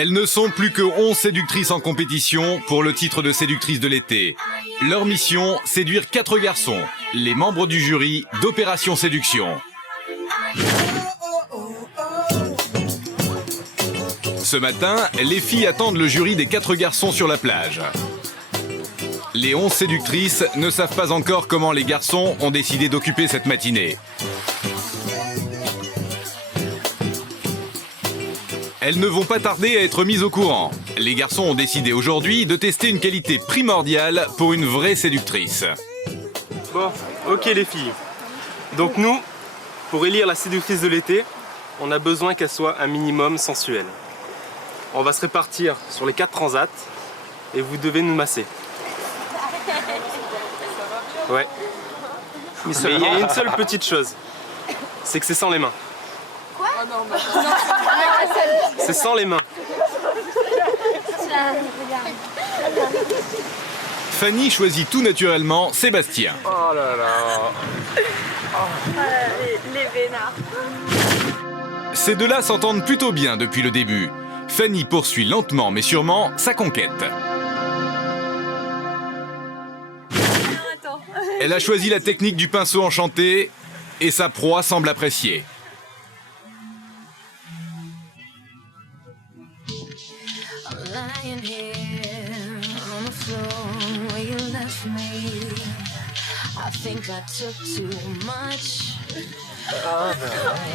Elles ne sont plus que 11 séductrices en compétition pour le titre de séductrice de l'été. Leur mission, séduire 4 garçons, les membres du jury d'Opération Séduction. Ce matin, les filles attendent le jury des 4 garçons sur la plage. Les 11 séductrices ne savent pas encore comment les garçons ont décidé d'occuper cette matinée. Elles ne vont pas tarder à être mises au courant. Les garçons ont décidé aujourd'hui de tester une qualité primordiale pour une vraie séductrice. Bon, ok les filles. Donc nous, pour élire la séductrice de l'été, on a besoin qu'elle soit un minimum sensuelle. On va se répartir sur les 4 transats et vous devez nous masser. Ouais. Mais il y a une seule petite chose, c'est que c'est sans les mains. Quoi? C'est sans les mains. Fanny choisit tout naturellement Sébastien. Oh là là. Les vénards. Ces deux-là s'entendent plutôt bien depuis le début. Fanny poursuit lentement mais sûrement sa conquête. Elle a choisi la technique du pinceau enchanté et sa proie semble apprécier. Oh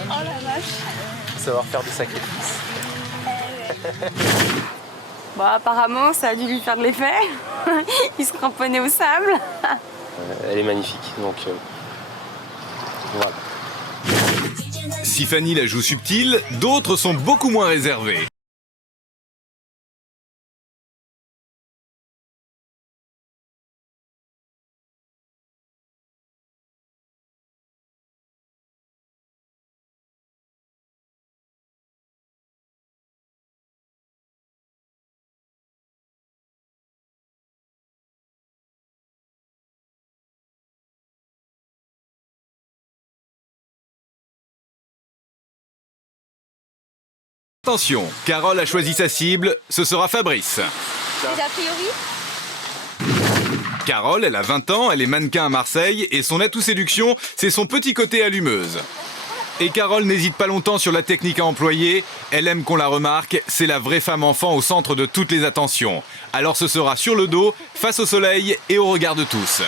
la vache. Savoir faire des sacrifices. Bon, apparemment, ça a dû lui faire de l'effet. Il se cramponnait au sable. Elle est magnifique, donc voilà. Si Fanny la joue subtile, d'autres sont beaucoup moins réservés. Attention, Carole a choisi sa cible, ce sera Fabrice. Mais a priori, Carole, elle a 20 ans, elle est mannequin à Marseille et son atout séduction, c'est son petit côté allumeuse. Et Carole n'hésite pas longtemps sur la technique à employer, elle aime qu'on la remarque, c'est la vraie femme enfant au centre de toutes les attentions. Alors ce sera sur le dos, face au soleil et au regard de tous.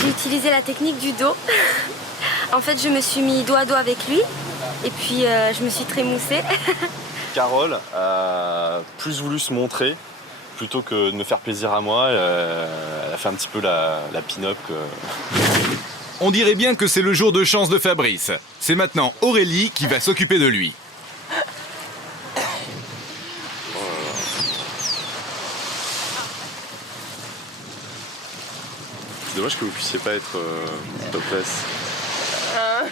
J'ai utilisé la technique du dos. En fait, je me suis mis dos à dos avec lui et puis je me suis trémoussée. Carole a plus voulu se montrer plutôt que de me faire plaisir à moi. Elle a fait un petit peu la pin-up. On dirait bien que c'est le jour de chance de Fabrice. C'est maintenant Aurélie qui va s'occuper de lui. C'est dommage que vous puissiez pas être topless. Ah,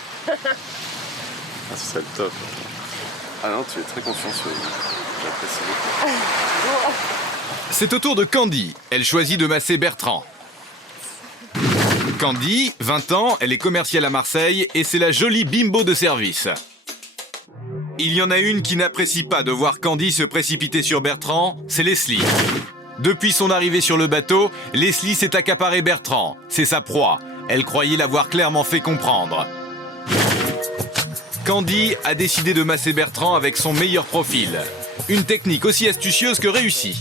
ce serait le top. Ah non, tu es très consciencieux. J'apprécie beaucoup. C'est au tour de Candy. Elle choisit de masser Bertrand. Candy, 20 ans, elle est commerciale à Marseille et c'est la jolie bimbo de service. Il y en a une qui n'apprécie pas de voir Candy se précipiter sur Bertrand, c'est Leslie. Depuis son arrivée sur le bateau, Leslie s'est accaparé Bertrand. C'est sa proie. Elle croyait l'avoir clairement fait comprendre. Candy a décidé de masser Bertrand avec son meilleur profil. Une technique aussi astucieuse que réussie.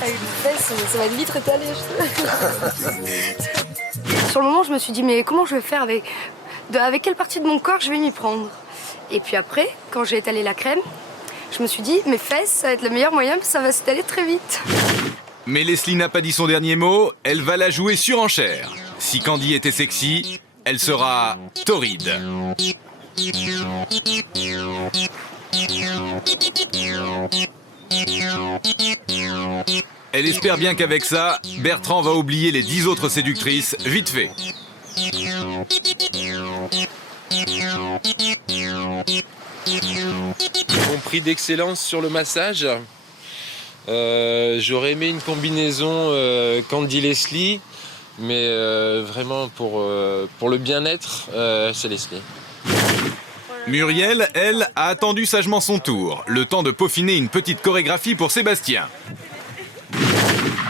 Avec une fesse, ça va vite étaler. Sur le moment, je me suis dit, mais comment je vais faire avec quelle partie de mon corps je vais m'y prendre? Et puis après, quand j'ai étalé la crème, je me suis dit, mes fesses, ça va être le meilleur moyen parce que ça va s'étaler très vite. Mais Leslie n'a pas dit son dernier mot, elle va la jouer surenchère. Si Candy était sexy, elle sera torride. Elle espère bien qu'avec ça, Bertrand va oublier les 10 autres séductrices vite fait. Mon prix d'excellence sur le massage, j'aurais aimé une combinaison Candy Leslie Mais vraiment pour le bien-être, c'est Leslie. Muriel, elle, a attendu sagement son tour, le temps de peaufiner une petite chorégraphie pour Sébastien.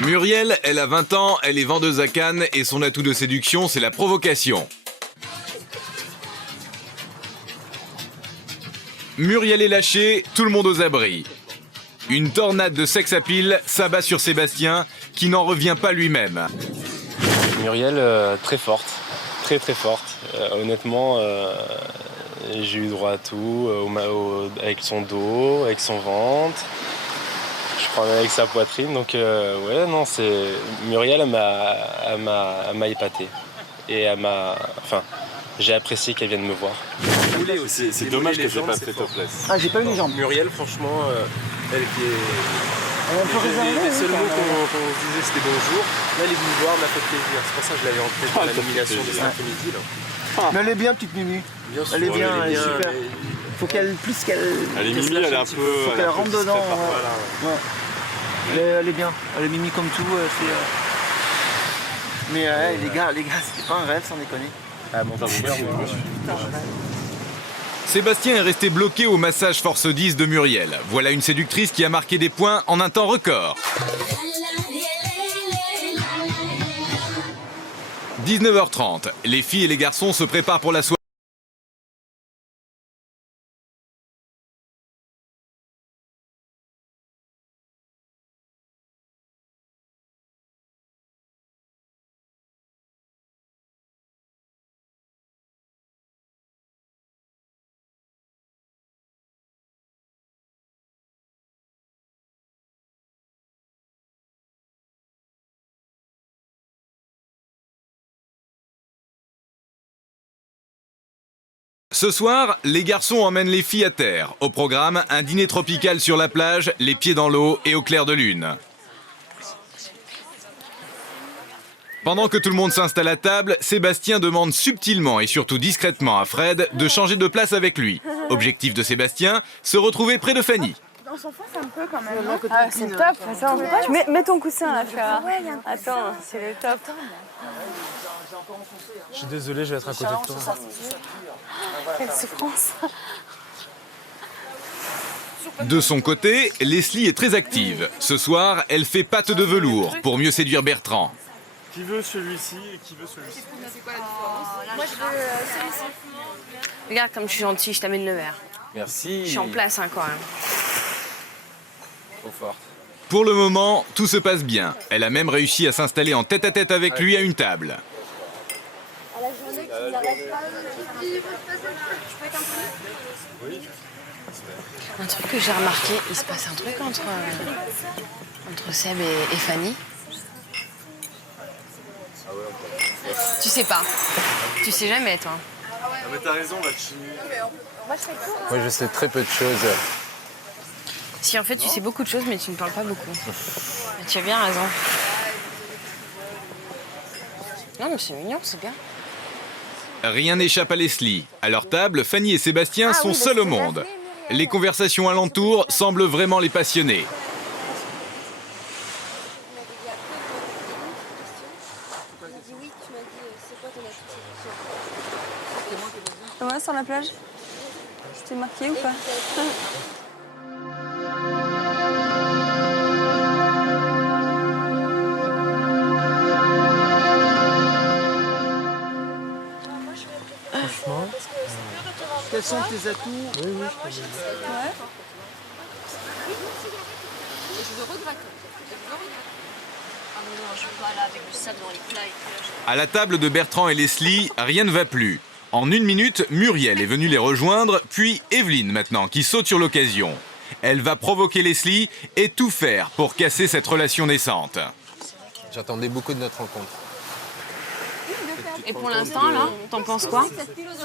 Muriel, elle a 20 ans, elle est vendeuse à Cannes et son atout de séduction, c'est la provocation. Muriel est lâchée, tout le monde aux abris. Une tornade de sex appeal s'abat sur Sébastien, qui n'en revient pas lui-même. Muriel, très forte, très forte. Honnêtement, j'ai eu droit à tout, avec son dos, avec son ventre, je crois même avec sa poitrine. Donc ouais, non, Muriel, elle m'a épaté. Et j'ai apprécié qu'elle vienne me voir. C'est dommage que j'ai pas fait topless. Ah, j'ai pas eu les jambes. Muriel, franchement, elle qui est... On peut réserver, Les seuls oui, mots quand même. qu'on se disait, c'était bonjour. Là, elle est venue me voir, m'a fait plaisir. C'est pour ça que je l'avais en tête dans la nomination de cet après-midi. Mais elle est bien, petite Mimi. Bien sûr, Elle est bien, elle est bien, super. mais- Faut qu'elle, plus qu'elle... Elle est qu'elle se Mimi, lâche elle est un un petit peu... peu. Faut elle est qu'elle un peu rentre dedans. discrète Ouais. parfois. Ouais. Elle est bien. Elle est Mimi comme tout. Mais les gars, c'était pas un rêve, sans déconner. Ah, mon Sébastien est resté bloqué au massage Force 10 de Muriel. Voilà une séductrice qui a marqué des points en un temps record. 19h30, les filles et les garçons se préparent pour la soirée. Ce soir, les garçons emmènent les filles à terre. Au programme, un dîner tropical sur la plage, les pieds dans l'eau et au clair de lune. Pendant que tout le monde s'installe à table, Sébastien demande subtilement et surtout discrètement à Fred de changer de place avec lui. Objectif de Sébastien, se retrouver près de Fanny. On s'enfonce un peu quand même. Ah, c'est top. Attends, mets ton coussin là, Ferra. Attends, c'est le top. Je suis désolé, je vais être à côté de toi. Quelle souffrance. De son côté, Leslie est très active. Ce soir, elle fait patte de velours pour mieux séduire Bertrand. Qui veut celui-ci et qui veut celui-ci? Moi, je veux celui-ci. Regarde comme je suis gentille, je t'amène le verre. Merci. Je suis en place hein, quand même. Trop fort. Pour le moment, tout se passe bien. Elle a même réussi à s'installer en tête-à-tête avec lui à une table. Un truc que j'ai remarqué, il se passe un truc entre Seb et Fanny. Tu sais pas. Tu sais jamais, toi. Ah mais t'as raison, Vachini. Moi, je sais très peu de choses. Si, en fait, tu sais beaucoup de choses, mais tu ne parles pas beaucoup. Mais tu as bien raison. Non, mais c'est mignon, c'est bien. Rien n'échappe à Leslie. À leur table, Fanny et Sébastien sont seuls au monde. Les conversations alentour semblent vraiment les passionner. Ça va sur la plage? Je t'ai marqué ou pas? Franchement, Quels sont tes atouts? oui, je connais. À la table de Bertrand et Leslie, rien ne va plus. En 1 minute, Muriel est venue les rejoindre, puis Evelyne maintenant, qui saute sur l'occasion. Elle va provoquer Leslie et tout faire pour casser cette relation naissante. J'attendais beaucoup de notre rencontre. Et pour l'instant, là, t'en penses quoi?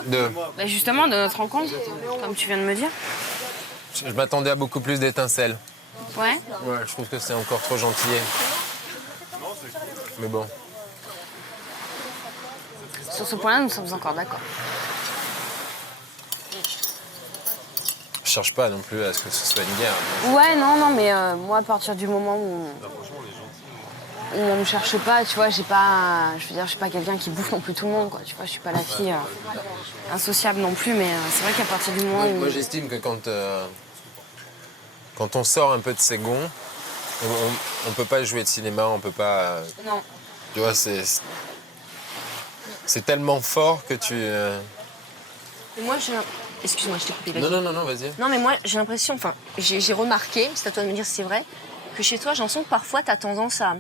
Bah justement, de notre rencontre, comme tu viens de me dire. Je m'attendais à beaucoup plus d'étincelles. Ouais. Ouais, je trouve que c'est encore trop gentillé. Mais bon. Sur ce point-là, nous sommes encore d'accord. Je cherche pas non plus à ce que ce soit une guerre. Ouais, non, mais moi, à partir du moment où on me cherche pas, tu vois, je suis pas quelqu'un qui bouffe non plus tout le monde, quoi. Tu vois, je suis pas la fille insociable non plus, mais c'est vrai qu'à partir du moment où... Moi, j'estime que quand on sort un peu de ses gonds, on peut pas jouer de cinéma, on peut pas... Non. Tu vois, c'est tellement fort que tu... Et moi, excuse-moi, je t'ai coupé. Non, vas-y. Non, mais moi, j'ai l'impression, enfin, j'ai remarqué, c'est à toi de me dire si c'est vrai, que chez toi, j'ai l'impression que parfois, t'as tendance à...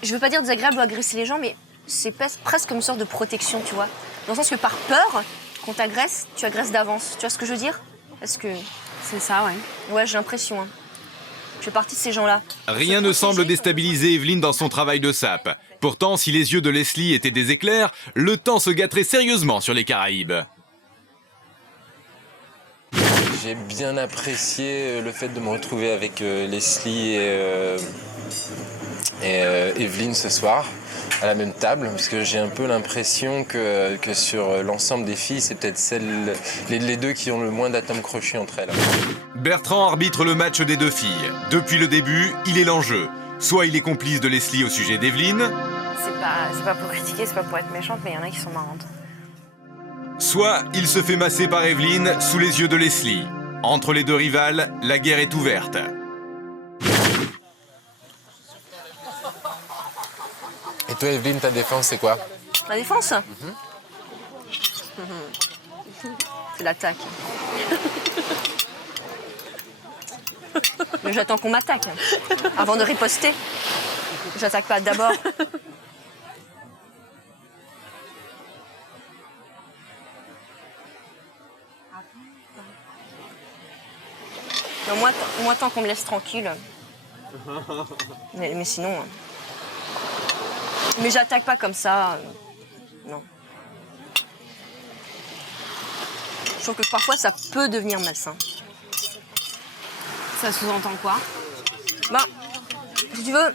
Je veux pas dire désagréable ou agresser les gens, mais c'est presque comme une sorte de protection, tu vois. Dans le sens que par peur qu'on t'agresse, tu agresses d'avance. Tu vois ce que je veux dire? Est-ce que... C'est ça, ouais. Ouais, j'ai l'impression. Hein. Je fais partie de ces gens-là. Rien ne semble déstabiliser Evelyne dans son travail de sape. Pourtant, si les yeux de Leslie étaient des éclairs, le temps se gâterait sérieusement sur les Caraïbes. J'ai bien apprécié le fait de me retrouver avec Leslie et Evelyne ce soir, à la même table, parce que j'ai un peu l'impression que sur l'ensemble des filles, c'est peut-être les deux qui ont le moins d'atomes crochus entre elles. Bertrand arbitre le match des deux filles. Depuis le début, il est l'enjeu. Soit il est complice de Leslie au sujet d'Evelyne, C'est pas pour critiquer, c'est pas pour être méchante, mais il y en a qui sont marrantes. soit il se fait masser par Evelyne sous les yeux de Leslie. Entre les deux rivales, la guerre est ouverte. Et toi, Evelyne, ta défense, c'est quoi? La défense C'est l'attaque. Mais j'attends qu'on m'attaque. Avant de riposter. J'attaque pas d'abord. Non, moi, tant qu'on me laisse tranquille. Mais sinon... Mais j'attaque pas comme ça. Non. Je trouve que parfois, ça peut devenir malsain. Ça sous-entend quoi? Ben, si tu veux...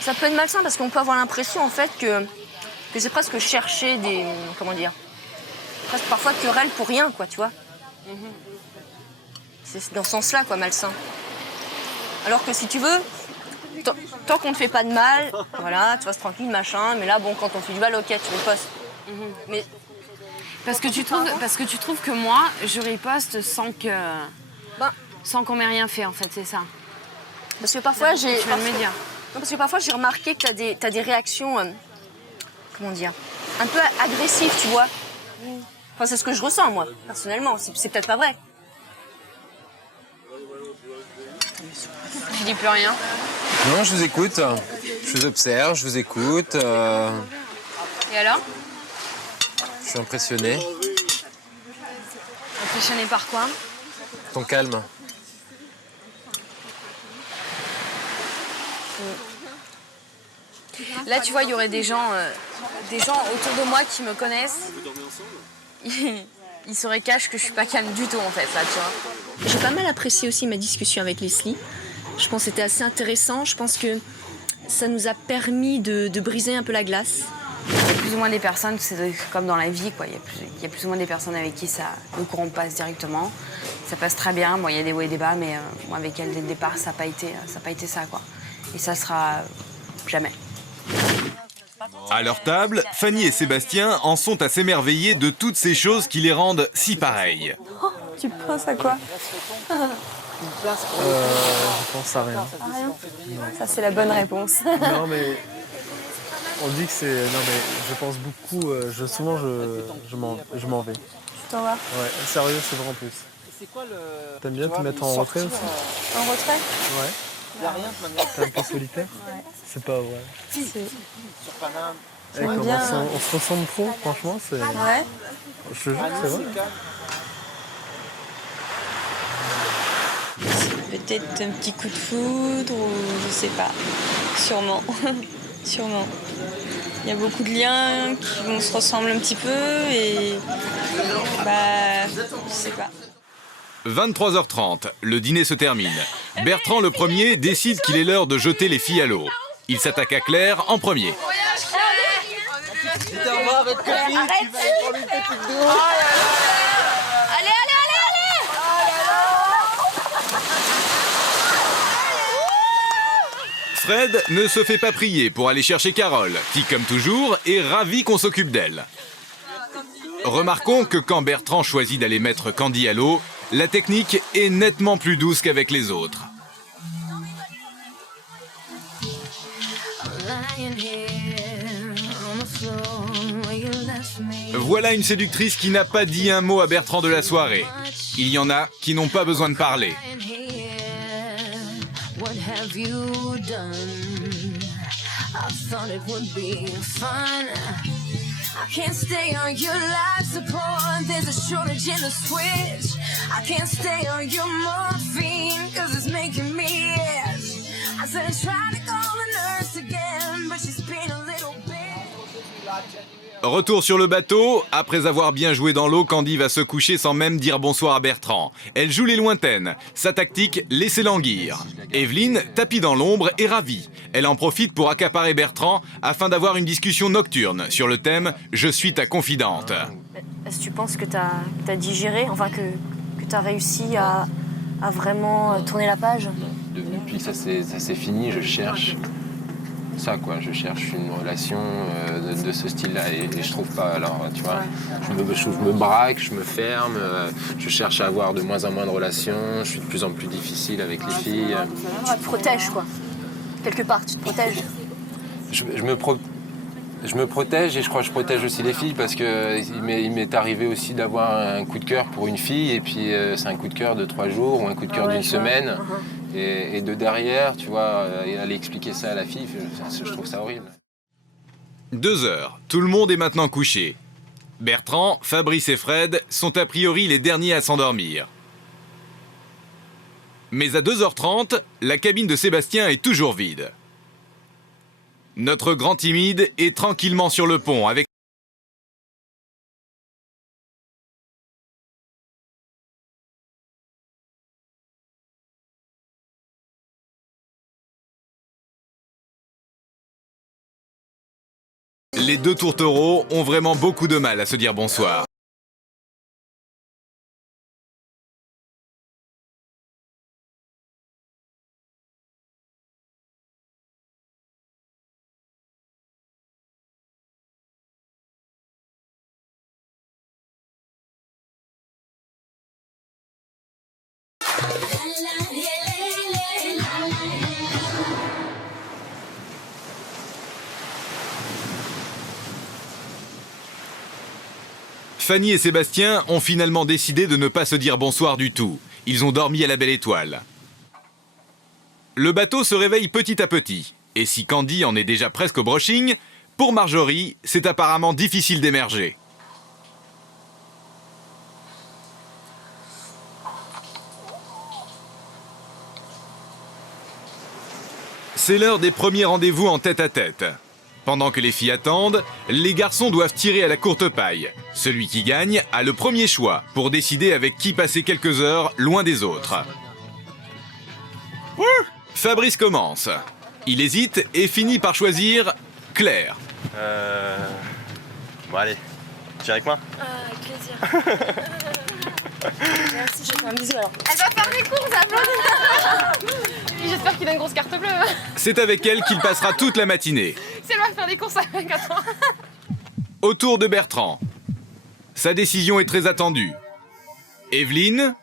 Ça peut être malsain parce qu'on peut avoir l'impression, en fait, que c'est presque chercher des... Comment dire? Presque parfois querelle pour rien, quoi, tu vois. C'est dans ce sens-là, quoi, malsain. Alors que si tu veux, tant qu'on ne fait pas de mal, voilà, tu restes tranquille, machin, mais là, bon, quand on fait du mal, ok, tu ripostes. Mais... Parce que tu trouves que moi, je riposte sans qu'on m'ait rien fait, en fait, c'est ça. Parce que parfois, Tu viens de me dire. Non, parce que parfois, j'ai remarqué que t'as des réactions, comment dire, un peu agressives, tu vois. Enfin, c'est ce que je ressens, moi, personnellement. C'est peut-être pas vrai. Je dis plus rien. Non, je vous écoute. Je vous observe, je vous écoute. Et alors? Je suis impressionné. Impressionné par quoi? Ton calme. Là, tu vois, il y aurait des gens autour de moi qui me connaissent. Ils sauraient cash que je suis pas calme du tout, en fait, là, tu vois. J'ai pas mal apprécié aussi ma discussion avec Leslie. Je pense que c'était assez intéressant. Je pense que ça nous a permis de briser un peu la glace. Il y a plus ou moins des personnes, c'est comme dans la vie, quoi. Il y a plus ou moins des personnes avec qui le courant passe directement. Ça passe très bien. Bon, il y a des hauts et des bas, mais moi, avec elle, dès le départ, ça n'a pas été ça, quoi. Et ça sera jamais. À leur table, Fanny et Sébastien en sont à s'émerveiller de toutes ces choses qui les rendent si pareilles. Oh, tu penses à quoi? Je pense à rien. À rien. Ça, c'est la bonne réponse. Non, mais on dit que c'est... Non, mais je pense beaucoup... souvent, je m'en vais. Tu t'en vas? Ouais, sérieux, c'est vrai en plus. T'aimes bien te mettre en retrait aussi? En retrait? Ouais. T'es un peu solitaire? Ouais. C'est pas vrai. J'aime bien. On se ressemble trop, franchement, c'est... Ouais. Je te jure, c'est vrai. Peut-être un petit coup de foudre ou je sais pas. Sûrement. Sûrement. Il y a beaucoup de liens qui se ressemblent un petit peu et je sais pas. 23h30, le dîner se termine. Bertrand, le premier, décide qu'il est l'heure de jeter les filles à l'eau. Il s'attaque à Claire en premier. Fred ne se fait pas prier pour aller chercher Carole, qui, comme toujours, est ravie qu'on s'occupe d'elle. Remarquons que quand Bertrand choisit d'aller mettre Candy à l'eau, la technique est nettement plus douce qu'avec les autres. Voilà une séductrice qui n'a pas dit un mot à Bertrand de la soirée. Il y en a qui n'ont pas besoin de parler. Retour sur le bateau, après avoir bien joué dans l'eau, Candy va se coucher sans même dire bonsoir à Bertrand. Elle joue les lointaines. Sa tactique, laisser languir. Evelyne, tapie dans l'ombre, est ravie. Elle en profite pour accaparer Bertrand afin d'avoir une discussion nocturne sur le thème « Je suis ta confidente ». Est-ce que tu penses que tu as digéré, enfin que tu as réussi à vraiment tourner la page? Depuis que ça c'est fini, je cherche ça, quoi. Je cherche une relation de ce style-là et je trouve pas. Alors, tu vois, je me braque, je me ferme, je cherche à avoir de moins en moins de relations, je suis de plus en plus difficile avec les filles. Tu te protèges, quoi. Quelque part, tu te protèges. Je me protège et je crois que je protège aussi les filles parce qu'il m'est arrivé aussi d'avoir un coup de cœur pour une fille et puis c'est un coup de cœur de 3 jours ou un coup de cœur d'une semaine. Et de derrière, tu vois, aller expliquer ça à la fille, je trouve ça horrible. 2 heures, tout le monde est maintenant couché. Bertrand, Fabrice et Fred sont a priori les derniers à s'endormir. Mais à 2h30, la cabine de Sébastien est toujours vide. Notre grand timide est tranquillement sur le pont avec les 2 tourtereaux ont vraiment beaucoup de mal à se dire bonsoir. Fanny et Sébastien ont finalement décidé de ne pas se dire bonsoir du tout. Ils ont dormi à la Belle Étoile. Le bateau se réveille petit à petit. Et si Candy en est déjà presque au brushing, pour Marjorie, c'est apparemment difficile d'émerger. C'est l'heure des premiers rendez-vous en tête-à-tête. Pendant que les filles attendent, les garçons doivent tirer à la courte paille. Celui qui gagne a le premier choix pour décider avec qui passer quelques heures loin des autres. Fabrice commence. Il hésite et finit par choisir Claire. Bon allez, tu viens avec moi? Avec plaisir. Merci, je vais faire un bisou alors. Elle va faire des courses, applaudis. J'espère qu'il a une grosse carte bleue. C'est avec elle qu'il passera toute la matinée. Si elle va faire des courses avec, attends. Au tour de Bertrand. Sa décision est très attendue. Evelyne,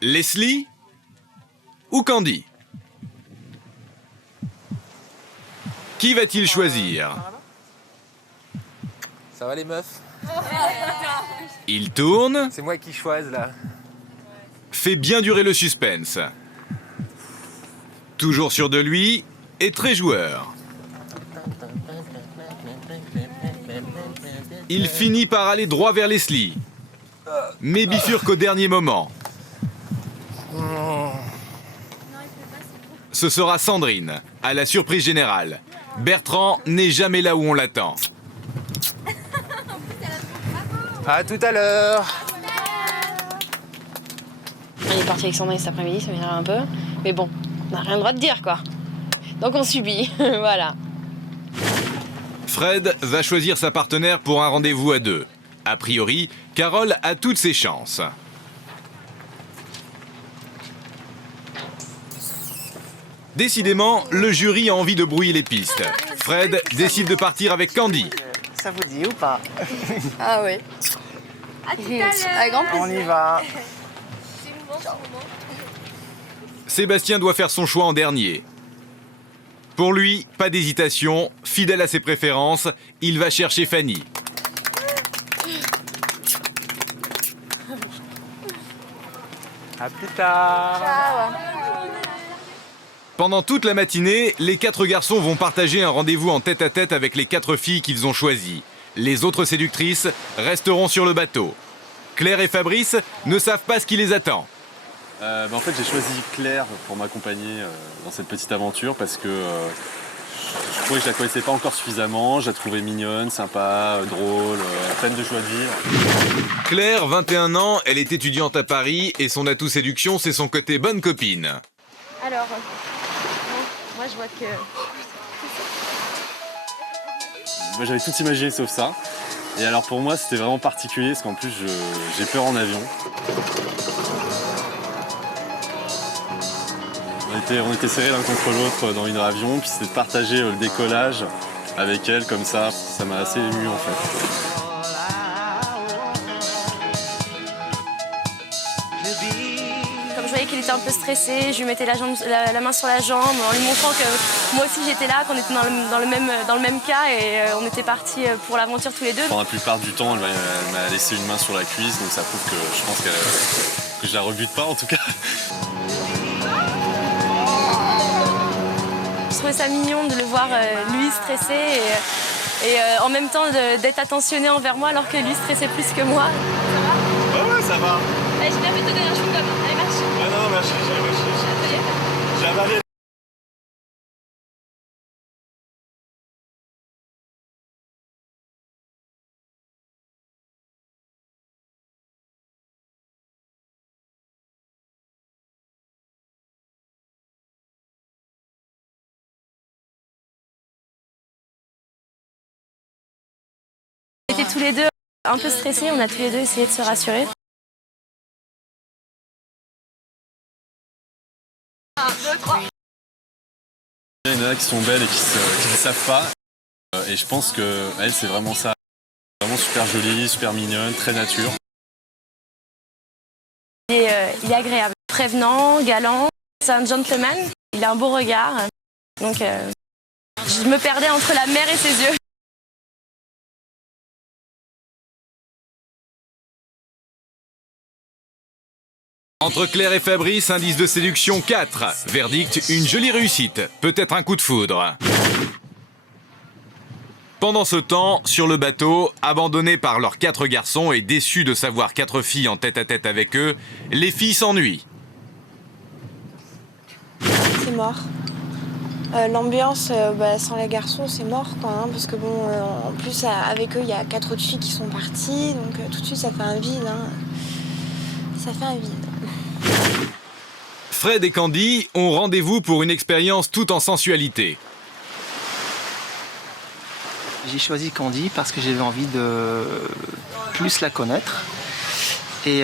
Leslie ou Candy? Qui va-t-il choisir? Ça va les meufs? Il tourne, C'est moi qui choisis là. fait bien durer le suspense. Toujours sûr de lui et très joueur. Il finit par aller droit vers Leslie, mais bifurque au dernier moment. Ce sera Sandrine, à la surprise générale. Bertrand n'est jamais là où on l'attend. À tout à l'heure. On est parti avec Sandrine cet après-midi, ça m'énerve un peu. Mais bon, on n'a rien le droit de dire, quoi. Donc on subit, voilà. Fred va choisir sa partenaire pour un rendez-vous à 2. A priori, Carole a toutes ses chances. Décidément, le jury a envie de brouiller les pistes. Fred décide de partir avec Candy. Ça vous dit ou pas? Ah ouais. Avec grand plaisir. On y va. Sébastien doit faire son choix en dernier. Pour lui, pas d'hésitation, fidèle à ses préférences, il va chercher Fanny. À plus tard. Pendant toute la matinée, les 4 garçons vont partager un rendez-vous en tête-à-tête avec les 4 filles qu'ils ont choisies. Les autres séductrices resteront sur le bateau. Claire et Fabrice ne savent pas ce qui les attend. En fait, j'ai choisi Claire pour m'accompagner dans cette petite aventure parce que je trouvais que je la connaissais pas encore suffisamment. Je la trouvais mignonne, sympa, drôle, pleine de joie de vivre. Claire, 21 ans, elle est étudiante à Paris et son atout séduction, c'est son côté bonne copine. Alors, moi je vois que... Moi, j'avais tout imaginé sauf ça. Et alors pour moi, c'était vraiment particulier parce qu'en plus, j'ai peur en avion. On était serrés l'un contre l'autre dans une avion, puis c'était de partager le décollage avec elle comme ça. Ça m'a assez ému en fait. Comme je voyais qu'il était un peu stressé, je lui mettais la main sur la jambe en lui montrant que moi aussi j'étais là, qu'on était dans le même cas et on était partis pour l'aventure tous les deux. Pendant la plupart du temps, elle m'a laissé une main sur la cuisse, donc ça prouve que je pense que je la rebute pas en tout cas. Je trouvais ça mignon de le voir lui stressé et en même temps d'être attentionné envers moi alors que lui stressait plus que moi. Ouais, ça va. Allez, j'ai bien fait de te donner un chewing-gum. Allez, marche. Ouais, non, merci. J'ai avalé. On était tous les deux un peu stressés, on a tous les deux essayé de se rassurer. 1, 2, 3. Il y en a qui sont belles et qui ne savent pas. Et je pense qu'elle, c'est vraiment ça. Vraiment super jolie, super mignonne, très nature. Il est agréable, prévenant, galant. C'est un gentleman, il a un beau regard. Donc je me perdais entre la mer et ses yeux. Entre Claire et Fabrice, indice de séduction 4. Verdict, une jolie réussite, peut-être un coup de foudre. Pendant ce temps, sur le bateau, abandonnés par leurs 4 garçons et déçus de savoir 4 filles en tête-à-tête avec eux, les filles s'ennuient. C'est mort. L'ambiance, sans les garçons, c'est mort, quoi. Hein, parce que bon, en plus, avec eux, il y a 4 autres filles qui sont parties. Donc tout de suite, ça fait un vide. Hein. Ça fait un vide. Fred et Candy ont rendez-vous pour une expérience tout en sensualité. J'ai choisi Candy parce que j'avais envie de plus la connaître. Et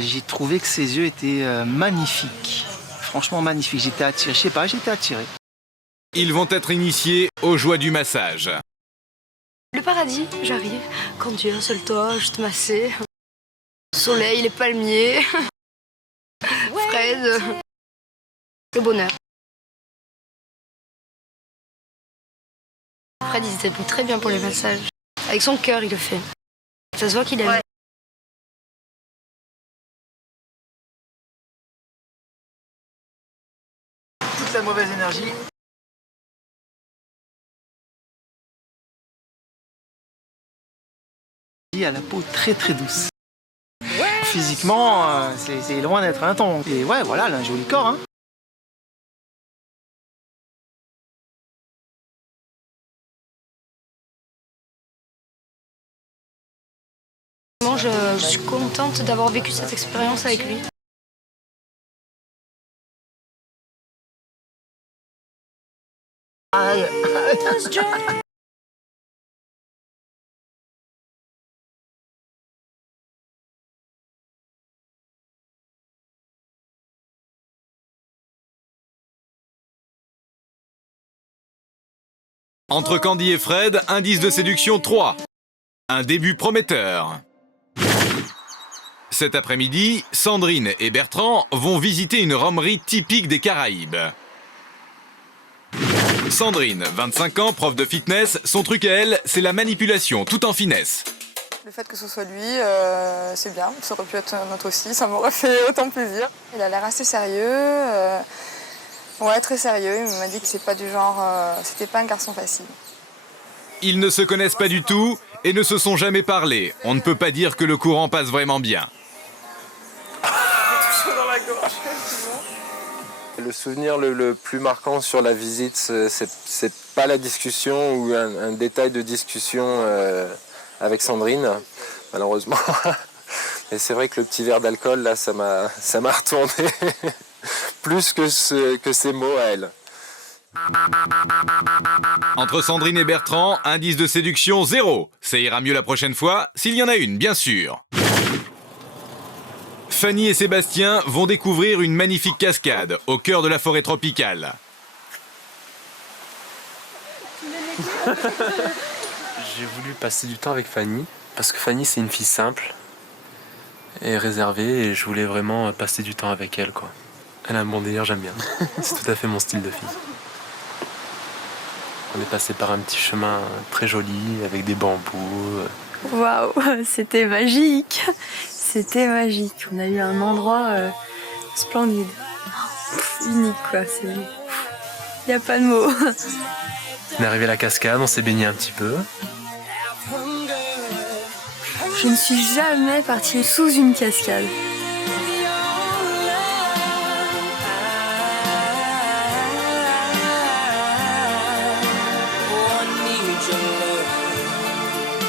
j'ai trouvé que ses yeux étaient magnifiques. Franchement magnifiques. J'étais attiré. Je sais pas, j'étais attiré. Ils vont être initiés aux joies du massage. Le paradis, j'arrive. Candy, un seul toit, je te masser. Soleil, les palmiers. Fraise. Le bonheur. Fred, il s'habille très bien pour les massages. Avec son cœur, il le fait. Ça se voit qu'il aime. Ouais. Toute la mauvaise énergie. Il a la peau très très douce. Physiquement, c'est loin d'être un ton. Et ouais, voilà, elle a un joli corps. Hein. Je suis contente d'avoir vécu cette expérience avec lui. Entre Candy et Fred, indice de séduction 3. Un début prometteur. Cet après-midi, Sandrine et Bertrand vont visiter une romerie typique des Caraïbes. Sandrine, 25 ans, prof de fitness, son truc à elle, c'est la manipulation, tout en finesse. Le fait que ce soit lui, c'est bien. Ça aurait pu être un autre aussi, ça m'aurait fait autant plaisir. Il a l'air assez sérieux, ouais, très sérieux. Il m'a dit que c'est pas du genre, c'était pas un garçon facile. Ils ne se connaissent pas du tout et ne se sont jamais parlé. On ne peut pas dire que le courant passe vraiment bien. Dans la gorge. Le souvenir le plus marquant sur la visite, c'est pas la discussion ou un détail de discussion avec Sandrine, malheureusement. Et c'est vrai que le petit verre d'alcool, là, ça m'a retourné plus que ses mots à elle. Entre Sandrine et Bertrand, indice de séduction 0. Ça ira mieux la prochaine fois, s'il y en a une, bien sûr. Fanny et Sébastien vont découvrir une magnifique cascade au cœur de la forêt tropicale. J'ai voulu passer du temps avec Fanny, parce que Fanny c'est une fille simple et réservée, et je voulais vraiment passer du temps avec elle, quoi. Elle a un bon délire, j'aime bien. C'est tout à fait mon style de fille. On est passé par un petit chemin très joli, avec des bambous. Waouh, c'était magique. C'était magique. On a eu un endroit splendide. Unique, quoi. Il n'y a pas de mots. On est arrivé à la cascade, on s'est baigné un petit peu. Je ne suis jamais partie sous une cascade.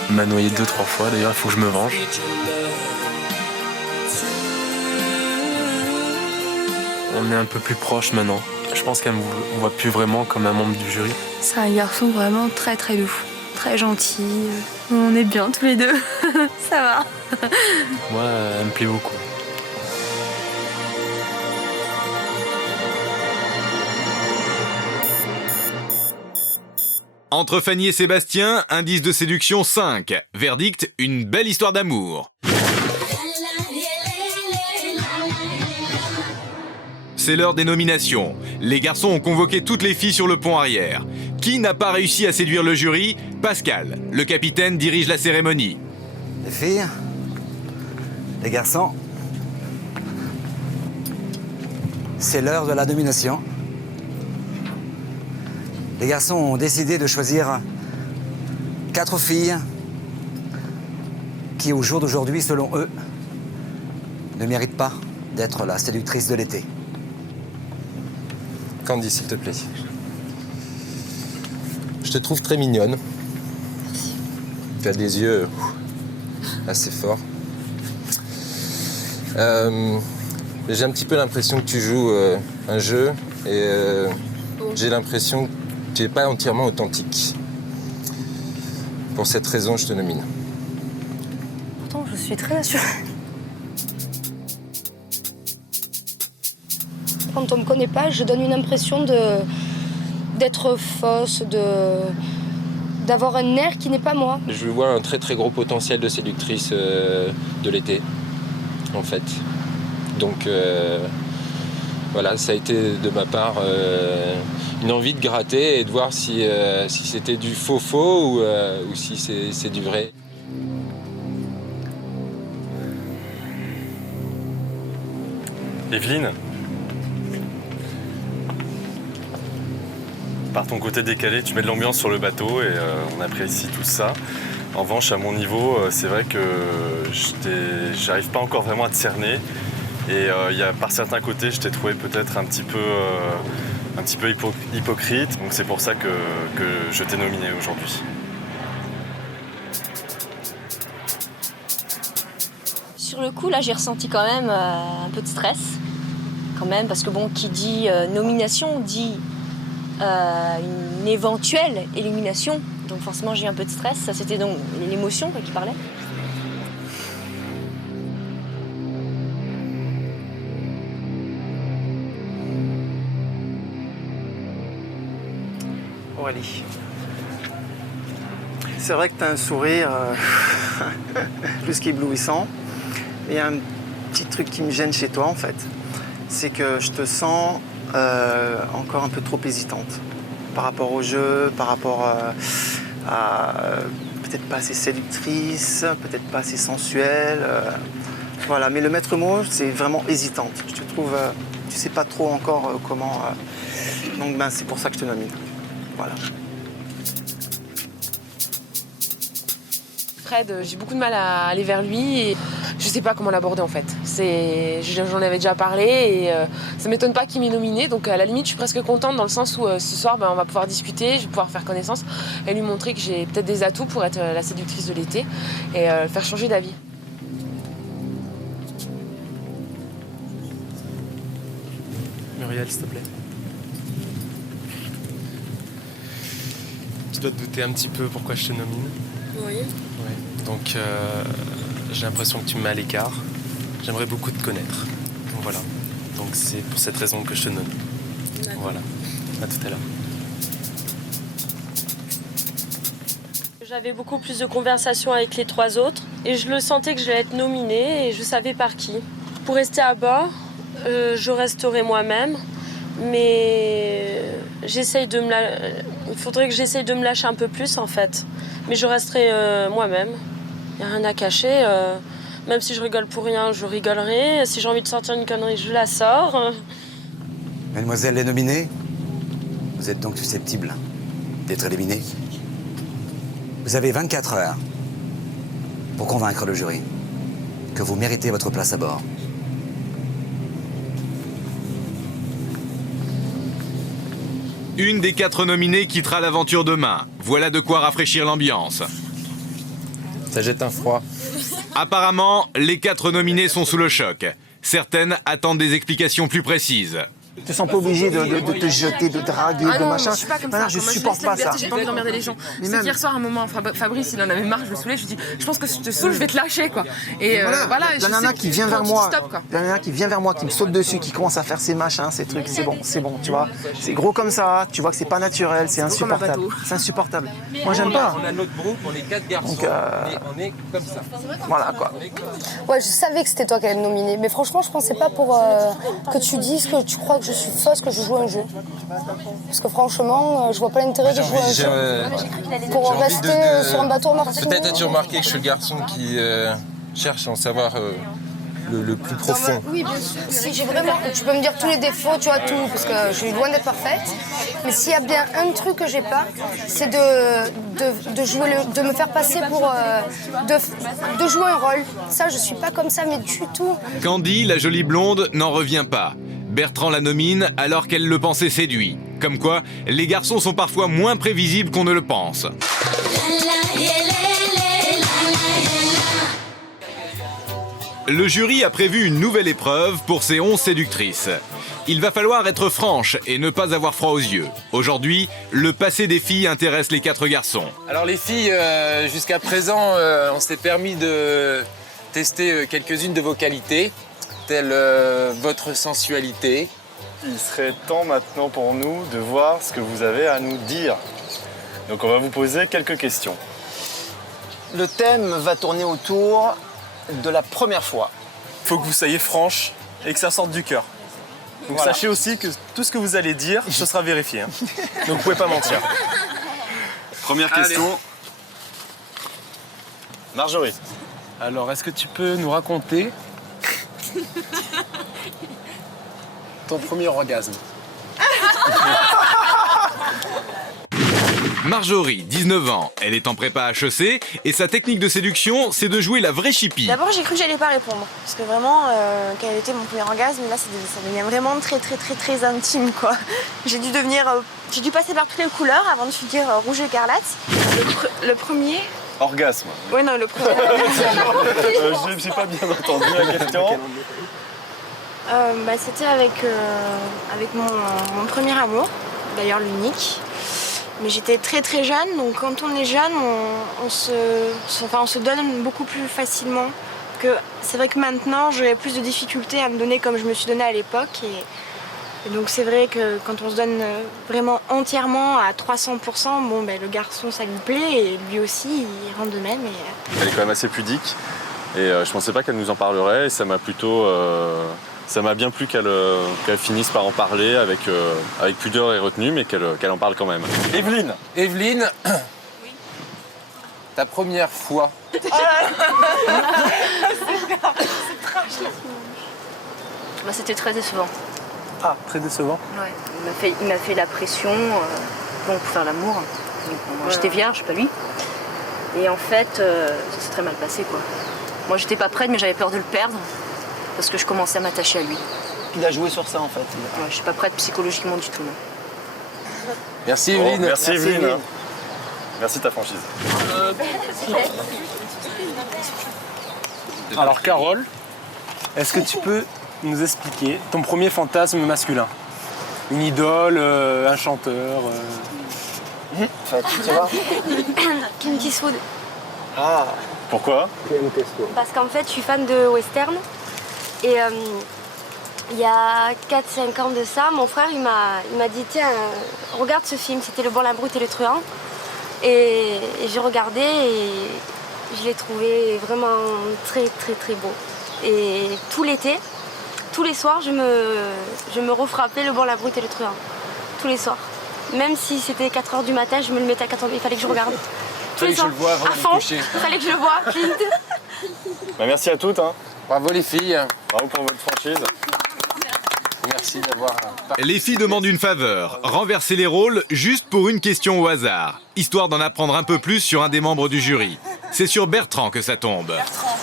Elle m'a noyé 2-3 fois, d'ailleurs il faut que je me venge. On est un peu plus proches maintenant. Je pense qu'elle ne me voit plus vraiment comme un membre du jury. C'est un garçon vraiment très très doux, très gentil. On est bien tous les deux, ça va. Moi, elle me plaît beaucoup. Entre Fanny et Sébastien, indice de séduction 5. Verdict, une belle histoire d'amour. C'est l'heure des nominations. Les garçons ont convoqué toutes les filles sur le pont arrière. Qui n'a pas réussi à séduire le jury? Pascal, le capitaine, dirige la cérémonie. Les filles, les garçons, c'est l'heure de la nomination. Les garçons ont décidé de choisir 4 filles qui, au jour d'aujourd'hui, selon eux, ne méritent pas d'être la séductrice de l'été. Candy, s'il te plaît. Je te trouve très mignonne. Tu as des yeux assez forts. J'ai un petit peu l'impression que tu joues un jeu et j'ai l'impression que tu n'es pas entièrement authentique. Pour cette raison, je te nomine. Pourtant, je suis très assurée. Quand on me connaît pas, je donne une impression d'être fausse, d'avoir un air qui n'est pas moi. Je vois un très très gros potentiel de séductrice de l'été, en fait. Donc voilà, ça a été de ma part une envie de gratter et de voir si c'était du faux ou si c'est du vrai. Evelyne, par ton côté décalé, tu mets de l'ambiance sur le bateau et on apprécie tout ça. En revanche, à mon niveau, c'est vrai que j'arrive pas encore vraiment à te cerner. Et par certains côtés, je t'ai trouvé peut-être un petit peu hypocrite. Donc c'est pour ça que je t'ai nominé aujourd'hui. Sur le coup, là, j'ai ressenti quand même un peu de stress. Quand même, parce que bon, qui dit nomination dit une éventuelle élimination. Donc forcément, j'ai eu un peu de stress. Ça, c'était donc l'émotion qui parlait. Aurélie, C'est vrai que tu as un sourire plus qu'éblouissant. Il y a un petit truc qui me gêne chez toi en fait. C'est que je te sens encore un peu trop hésitante par rapport au jeu, par rapport à peut-être pas assez séductrice, peut-être pas assez sensuelle. Voilà, mais le maître mot, c'est vraiment hésitante. Je te trouve, tu sais pas trop encore comment. Donc c'est pour ça que je te nomine. Voilà. Fred, j'ai beaucoup de mal à aller vers lui et je sais pas comment l'aborder en fait. J'en avais déjà parlé et ça m'étonne pas qu'il m'ait nominé, donc à la limite je suis presque contente dans le sens où ce soir on va pouvoir discuter, je vais pouvoir faire connaissance et lui montrer que j'ai peut-être des atouts pour être la séductrice de l'été et le faire changer d'avis. Muriel, s'il te plaît. Tu dois te douter un petit peu pourquoi je te nomine. Oui. Ouais. Donc j'ai l'impression que tu me mets à l'écart. J'aimerais beaucoup te connaître. Donc voilà. Donc c'est pour cette raison que je te nomme. Voilà. À tout à l'heure. J'avais beaucoup plus de conversations avec les 3 autres et je le sentais que je vais être nominée et je savais par qui. Pour rester à bord, je resterai moi-même, mais il faudrait que j'essaye de me lâcher un peu plus en fait. Mais je resterai moi-même, il n'y a rien à cacher. Même si je rigole pour rien, je rigolerai. Si j'ai envie de sortir une connerie, je la sors. Mademoiselle les nominée, vous êtes donc susceptible d'être éliminée. Vous avez 24 heures pour convaincre le jury que vous méritez votre place à bord. Une des 4 nominées quittera l'aventure demain. Voilà de quoi rafraîchir l'ambiance. Ça jette un froid. Apparemment, les 4 nominés sont sous le choc. Certaines attendent des explications plus précises. Tu te sens pas obligé de te jeter, de draguer, de machin. Je suis pas comme non, ça. je Moi, supporte laisse la pas ça. liberté, j'ai pas envie d'emmerder les gens. C'est qu'hier soir, à un moment, Fabrice, il en avait marre, je le saoulais, je lui dis, je pense que si je te saoule, je vais te lâcher, quoi. Et voilà. La nana qui vient vers moi, la nana qui vient vers moi, qui me saute dessus, qui commence à faire ses machins, ces trucs, c'est bon, tu vois. C'est gros comme ça, tu vois que c'est pas naturel, c'est insupportable. C'est insupportable. Moi, j'aime pas. On a notre groupe, on est 4 garçons, Donc, on est comme ça. Voilà, quoi. Ouais, je savais que c'était toi qui allais me nominer, mais franchement, je pensais pas pour que tu dises que tu crois que je suis fausse, que je joue un jeu. Parce que franchement, je vois pas l'intérêt de jouer un jeu. Pour rester sur un bateau en martini. Peut-être as-tu remarqué que je suis le garçon qui cherche à en savoir le plus profond. Oui, bien sûr. Si j'ai vraiment, tu peux me dire tous les défauts, tu vois, tout, parce que je suis loin d'être parfaite. Mais s'il y a bien un truc que j'ai pas, c'est de jouer de me faire passer pour de jouer un rôle. Ça, je suis pas comme ça, mais du tout. Candy, la jolie blonde, n'en revient pas. Bertrand la nomine alors qu'elle le pensait séduit. Comme quoi, les garçons sont parfois moins prévisibles qu'on ne le pense. Le jury a prévu une nouvelle épreuve pour ces 11 séductrices. Il va falloir être franche et ne pas avoir froid aux yeux. Aujourd'hui, le passé des filles intéresse les 4 garçons. Alors les filles, jusqu'à présent, on s'est permis de tester quelques-unes de vos qualités, telle votre sensualité. Il serait temps maintenant pour nous de voir ce que vous avez à nous dire. Donc on va vous poser quelques questions. Le thème va tourner autour de la première fois. Faut que vous soyez franche et que ça sorte du cœur. Donc Voilà. sachez aussi que tout ce que vous allez dire, ce sera vérifié. Hein. Donc vous pouvez pas mentir. Première question. Marjorie. Alors, est-ce que tu peux nous raconter ton premier orgasme? Marjorie, 19 ans, elle est en prépa HEC et sa technique de séduction, c'est de jouer la vraie chipie. D'abord, j'ai cru que j'allais pas répondre. Parce que vraiment, quel était mon premier orgasme, là, ça devenait vraiment très intime, quoi. J'ai dû passer par toutes les couleurs avant de finir rouge écarlate. Le premier... Orgasme. Ouais, non, le premier... J'ai pas bien entendu la question. C'était avec mon premier amour, d'ailleurs l'unique. Mais j'étais très jeune, donc quand on est jeune, on se donne beaucoup plus facilement. Que c'est vrai que maintenant, j'aurais plus de difficultés à me donner comme je me suis donnée à l'époque. Et donc c'est vrai que quand on se donne vraiment entièrement à 300%, bon, ben, le garçon ça lui plaît et lui aussi il rend de même. Elle est quand même assez pudique et je pensais pas qu'elle nous en parlerait et ça m'a plutôt... ça m'a bien plu qu'elle finisse par en parler avec pudeur et retenue, mais qu'elle en parle quand même. Evelyne. Evelyne, ta première fois. Bah, c'était très décevant. Ah, très décevant. Ouais. Il m'a fait la pression pour faire l'amour. Donc, moi, j'étais vierge, pas lui. Et en fait, ça s'est très mal passé, quoi. Moi, j'étais pas prête, mais j'avais peur de le perdre parce que je commençais à m'attacher à lui. Il a joué sur ça, en fait. Ouais, je suis pas prête psychologiquement du tout. Non. Merci Evelyne. Merci Evelyne. Hein. Merci de ta franchise. Alors Carole, est-ce que tu peux nous expliquer ton premier fantasme masculin? Une idole, un chanteur Enfin, tu vois. Clint Eastwood. Ah. Pourquoi? Parce qu'en fait, je suis fan de western. Et il y a 4-5 ans de ça, mon frère il m'a dit tiens, regarde ce film, c'était Le Bon, la Brute et le Truand. Et j'ai regardé et je l'ai trouvé vraiment très très très beau. Et tout l'été, tous les soirs, je me refrappais Le Bon, la Brute et le Truand. Tous les soirs. Même si c'était 4h du matin, je me le mettais à 4h, il fallait que je regarde. Tous les soirs, à fond, il fallait que je le voie, Clint. Bah, merci à toutes. Hein. Bravo les filles. Bravo pour votre franchise. Merci d'avoir... Les filles demandent une faveur, renverser les rôles juste pour une question au hasard, histoire d'en apprendre un peu plus sur un des membres du jury. C'est sur Bertrand que ça tombe. Bertrand,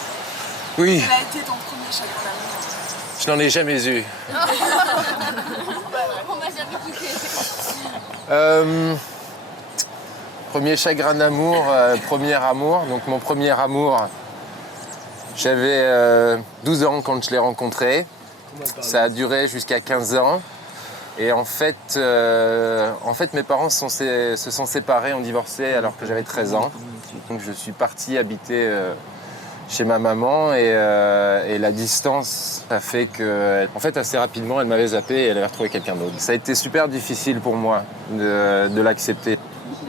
Oui, quel a été ton premier chagrin d'amour? je n'en ai jamais eu. On m'a jamais écouté. Premier chagrin d'amour, premier amour. Donc mon premier amour, j'avais 12 ans quand je l'ai rencontré. Ça a duré jusqu'à 15 ans. Et en fait mes parents se sont séparés, ont divorcé alors que j'avais 13 ans. Donc je suis parti habiter chez ma maman et la distance a fait que, en fait, assez rapidement, elle m'avait zappé et elle avait retrouvé quelqu'un d'autre. Ça a été super difficile pour moi de l'accepter.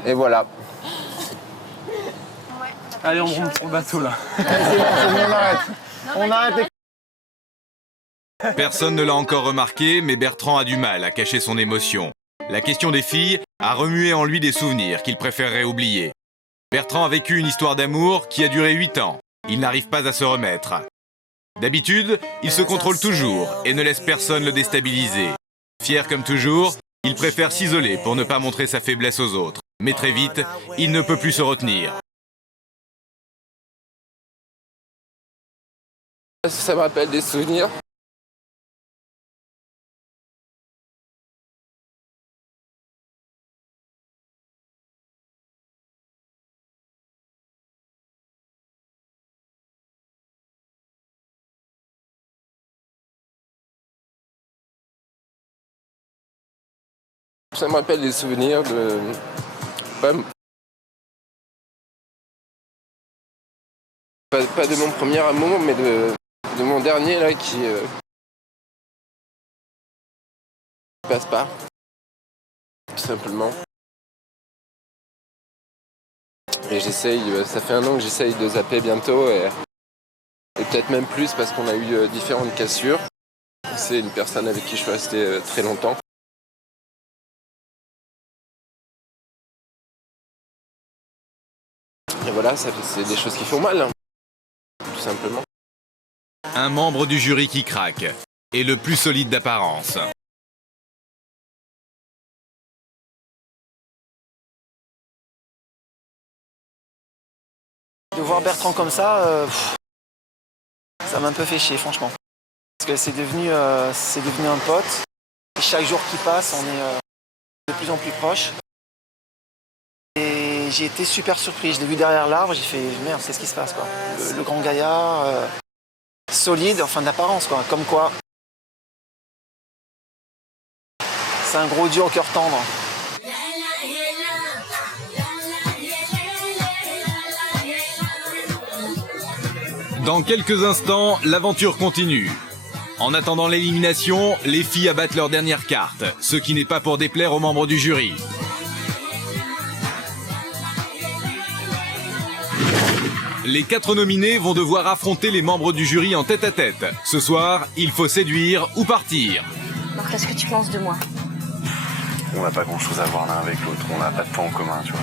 Et voilà. Allez, on monte sur le bateau là. On arrête. Personne ne l'a encore remarqué, mais Bertrand a du mal à cacher son émotion. La question des filles a remué en lui des souvenirs qu'il préférerait oublier. Bertrand a vécu une histoire d'amour qui a duré 8 ans. Il n'arrive pas à se remettre. D'habitude, il se contrôle toujours et ne laisse personne le déstabiliser. Fier comme toujours, il préfère s'isoler pour ne pas montrer sa faiblesse aux autres. Mais très vite, il ne peut plus se retenir. Ça me rappelle des souvenirs. Ça me rappelle des souvenirs de... Pas de mon premier amour, mais de mon dernier là qui passe pas. Tout simplement. Et j'essaye, ça fait 1 an que j'essaye de zapper bientôt et peut-être même plus parce qu'on a eu différentes cassures. C'est une personne avec qui je suis resté très longtemps. Et voilà, c'est des choses qui font mal, hein, tout simplement. Un membre du jury qui craque est le plus solide d'apparence. De voir Bertrand comme ça, ça m'a un peu fait chier, franchement. Parce que c'est devenu un pote. Et chaque jour qui passe, on est de plus en plus proches. Et j'ai été super surpris. Je l'ai vu derrière l'arbre, j'ai fait merde, qu'est-ce qui se passe, quoi. Le grand gaillard, solide, enfin d'apparence, quoi. Comme quoi, c'est un gros dur au cœur tendre. Dans quelques instants, l'aventure continue. En attendant l'élimination, les filles abattent leur dernière carte, ce qui n'est pas pour déplaire aux membres du jury. Les 4 nominés vont devoir affronter les membres du jury en tête-à-tête. Ce soir, il faut séduire ou partir. Alors qu'est-ce que tu penses de moi? On n'a pas grand-chose à voir l'un avec l'autre, on n'a pas de point en commun, tu vois.